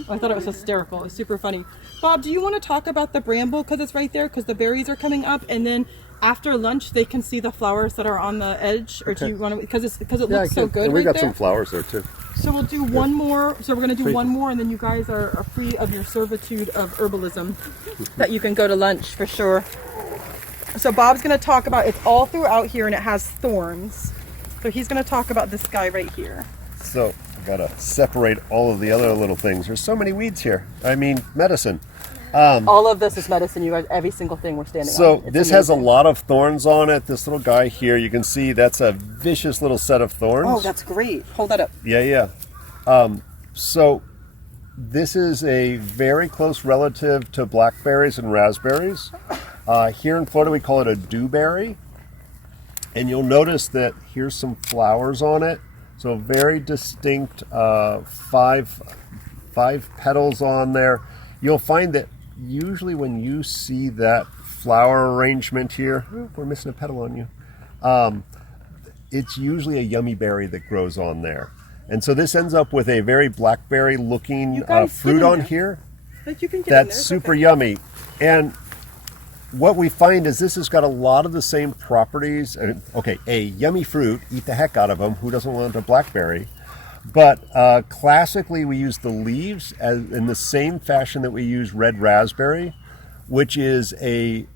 I thought it was hysterical. It was super funny. Bob, do you want to talk about the bramble because it's right there because the berries are coming up, and then after lunch they can see the flowers that are on the edge, or do you want to because it looks so good And we right got there? some flowers there too. So we'll do one more. So we're going to do Free. one more, and then you guys are free of your servitude of herbalism that you can go to lunch for sure. So Bob's going to talk about, it's all throughout here and it has thorns. So he's going to talk about this guy right here. So I gotta separate all of the other little things. There's so many weeds here. I mean, medicine. All of this is medicine, you guys. Every single thing we're standing So on. It's this has a amazing. lot of thorns on it. This little guy here, you can see that's a vicious little set of thorns. Oh, that's great. Hold that up. Yeah. So this is a very close relative to blackberries and raspberries. Here in Florida, we call it a dewberry. And you'll notice that here's some flowers on it. So very distinct five petals on there. You'll find that usually when you see that flower arrangement here, we're missing a petal on you. It's usually a yummy berry that grows on there. And so this ends up with a very blackberry looking You guys fruit get in on there. here. Like you can get in That's there. It's super okay. yummy. And what we find is this has got a lot of the same properties. Okay, a yummy fruit, eat the heck out of them. Who doesn't want a blackberry? But classically, we use the leaves in the same fashion that we use red raspberry, which is a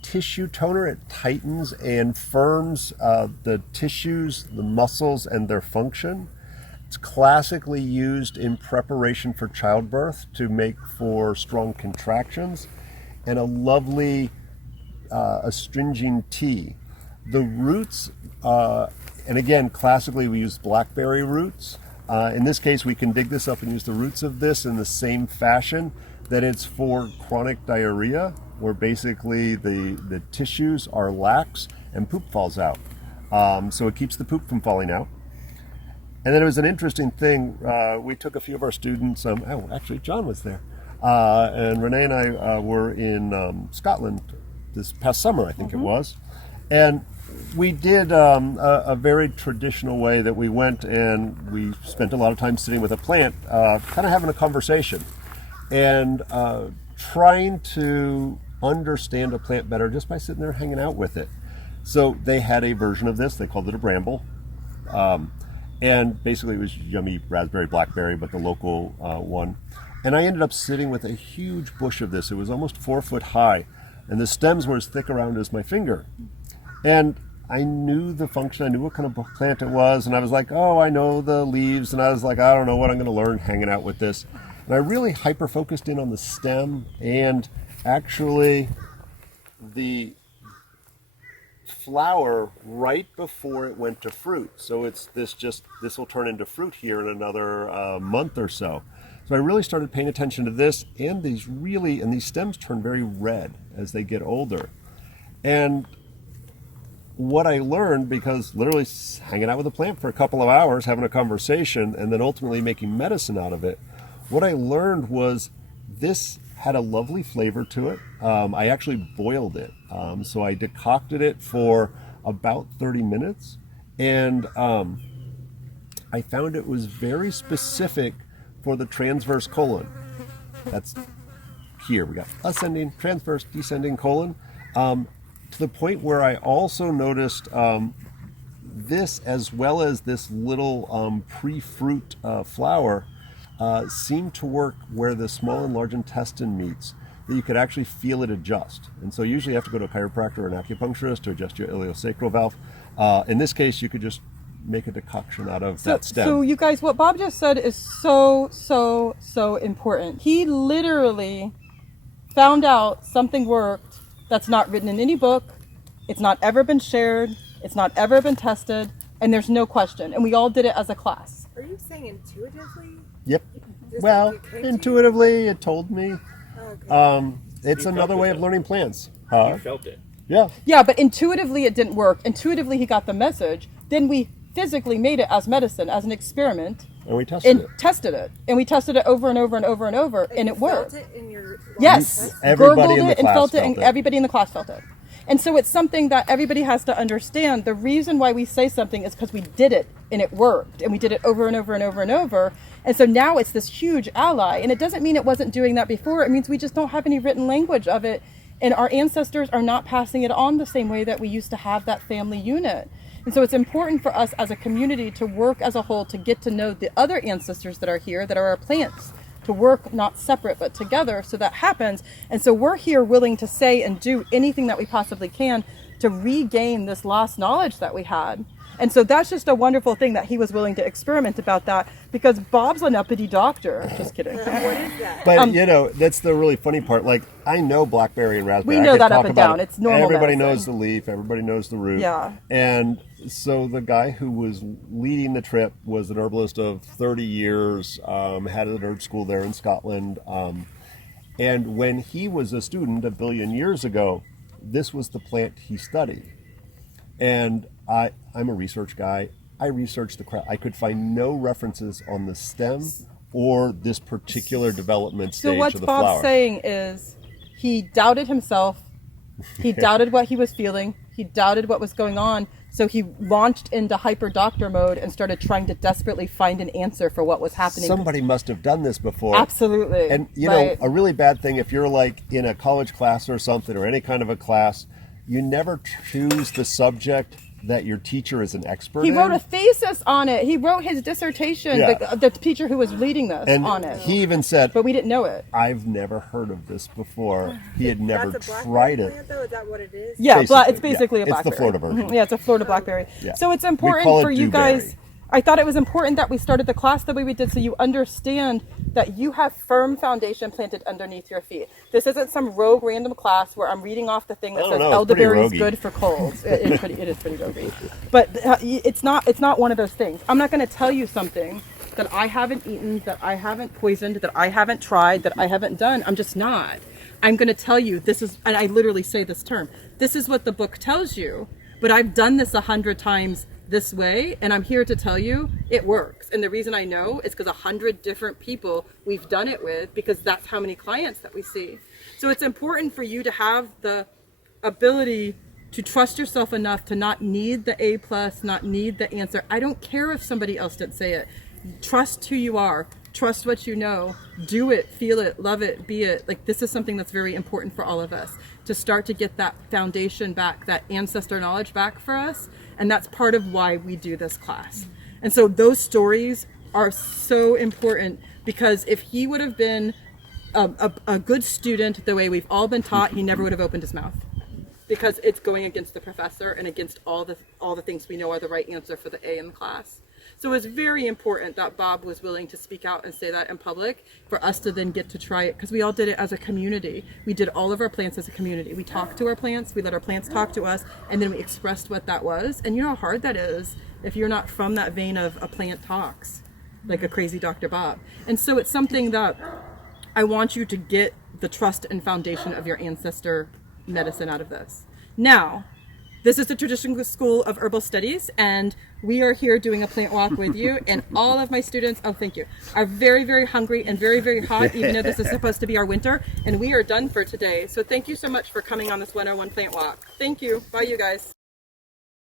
tissue toner. It tightens and firms the tissues, the muscles, and their function. It's classically used in preparation for childbirth to make for strong contractions, and a lovely astringent tea. The roots, and again, classically we use blackberry roots. In this case, we can dig this up and use the roots of this in the same fashion that it's for chronic diarrhea, where basically the tissues are lax and poop falls out. So it keeps the poop from falling out. And then it was an interesting thing. We took a few of our students, actually John was there, and Renee and I were in Scotland this past summer, I think it was. And we did a very traditional way that we went and we spent a lot of time sitting with a plant, kind of having a conversation and trying to understand a plant better just by sitting there hanging out with it. So they had a version of this, they called it a bramble. And basically it was yummy raspberry, blackberry, but the local one. And I ended up sitting with a huge bush of this. It was almost 4 foot high, and the stems were as thick around as my finger. And I knew the function, I knew what kind of plant it was, and I was like, oh, I know the leaves, and I was like, I don't know what I'm going to learn hanging out with this. And I really hyper-focused in on the stem and actually the flower right before it went to fruit. So this will turn into fruit here in another month or so. So I really started paying attention to this, and these stems turn very red as they get older. And what I learned, because literally hanging out with a plant for a couple of hours, having a conversation, and then ultimately making medicine out of it, what I learned was this had a lovely flavor to it. I actually boiled it. So I decocted it for about 30 minutes, and I found it was very specific for the transverse colon. That's here. We got ascending, transverse, descending colon. To the point where I also noticed this, as well as this little pre-fruit flower, seemed to work where the small and large intestine meets, that you could actually feel it adjust. And so usually you have to go to a chiropractor or an acupuncturist to adjust your iliosacral valve. In this case, you could just make a decoction out of that stem. So you guys, what Bob just said is so important. He literally found out something worked that's not written in any book. It's not ever been shared. It's not ever been tested. And there's no question. And we all did it as a class. Are you saying intuitively? Yep. Just Well, like it came to intuitively, it told me. Okay. It's You another felt way it, of though. learning plants. You felt it. Yeah. Yeah, but intuitively it didn't work. Intuitively he got the message. Then we physically made it as medicine, as an experiment, And we tested and it. tested it. And we tested it over and over and over and over, and you it worked. Felt it in your lungs? Yes, Everybody gurgled in the it and class felt it, felt and it. everybody in the class felt it. And so it's something that everybody has to understand. The reason why we say something is because we did it and it worked, and we did it over and over and over and over. And so now it's this huge ally. And it doesn't mean it wasn't doing that before. It means we just don't have any written language of it, and our ancestors are not passing it on the same way that we used to have that family unit. And so it's important for us as a community to work as a whole to get to know the other ancestors that are here, that are our plants, to work not separate but together, so that happens. And so we're here willing to say and do anything that we possibly can to regain this lost knowledge that we had. And so that's just a wonderful thing that he was willing to experiment about that, because Bob's an uppity doctor. Just kidding. What is that? But that's the really funny part. Like, I know blackberry and raspberry. We I know could that talk up and about down. it. It's normal Everybody medicine. knows the leaf. Everybody knows the root. Yeah. And so the guy who was leading the trip was an herbalist of 30 years, had an herb school there in Scotland. And when he was a student a billion years ago, this was the plant he studied. And I'm a research guy. I researched the crap. I could find no references on the stem or this particular development stage So what of the Bob's flower. saying is he doubted himself. He doubted what he was feeling. He doubted what was going on. So he launched into hyper doctor mode and started trying to desperately find an answer for what was happening. Somebody must have done this before. Absolutely. And you Right. know, a really bad thing, if you're like in a college class or something, or any kind of a class, you never choose the subject that your teacher is an expert He in. wrote a thesis on it. He wrote his dissertation, Yeah. the teacher who was leading this, and on it. he even said, But we didn't know it. I've never heard of this before. He had never That's a blackberry tried it. plant, though? Is that what it is? Yeah, Basically, it's basically yeah. a blackberry. It's the Florida version. Mhm. Yeah, it's a Florida blackberry. Yeah. So it's We important call it for you dewberry. guys. I thought it was important that we started the class the way we did, so you understand that you have firm foundation planted underneath your feet. This isn't some rogue random class where I'm reading off the thing that I says don't know, it's pretty elderberry is roguey. good for colds. It is pretty roguey. But it's not one of those things. I'm not going to tell you something that I haven't eaten, that I haven't poisoned, that I haven't tried, that I haven't done. I'm just not. I'm going to tell you this is, and I literally say this term, this is what the book tells you, but I've done this 100 times this way, and I'm here to tell you it works. And the reason I know is because 100 different people we've done it with, because that's how many clients that we see. So it's important for you to have the ability to trust yourself enough to not need the A+, not need the answer. I don't care if somebody else didn't say it. Trust who you are. Trust what you know. Do it, feel it, love it, be it. Like, this is something that's very important for all of us, to start to get that foundation back, that ancestor knowledge back for us. And that's part of why we do this class. And so those stories are so important, because if he would have been a good student the way we've all been taught, he never would have opened his mouth, because it's going against the professor and against all the things we know are the right answer for the A in the class. So it's very important that Bob was willing to speak out and say that in public, for us to then get to try it, because we all did it as a community. We did all of our plants as a community. We talked to our plants, we let our plants talk to us, and then we expressed what that was. And you know how hard that is if you're not from that vein of a plant talks, like a crazy Dr. Bob. And so it's something that I want you to get the trust and foundation of your ancestor medicine out of this. Now, this is the Traditional School of Herbal Studies, and we are here doing a plant walk with you. And all of my students, oh, thank you, are very, very hungry and very, very hot, even though this is supposed to be our winter. And we are done for today. So thank you so much for coming on this 101 plant walk. Thank you. Bye, you guys.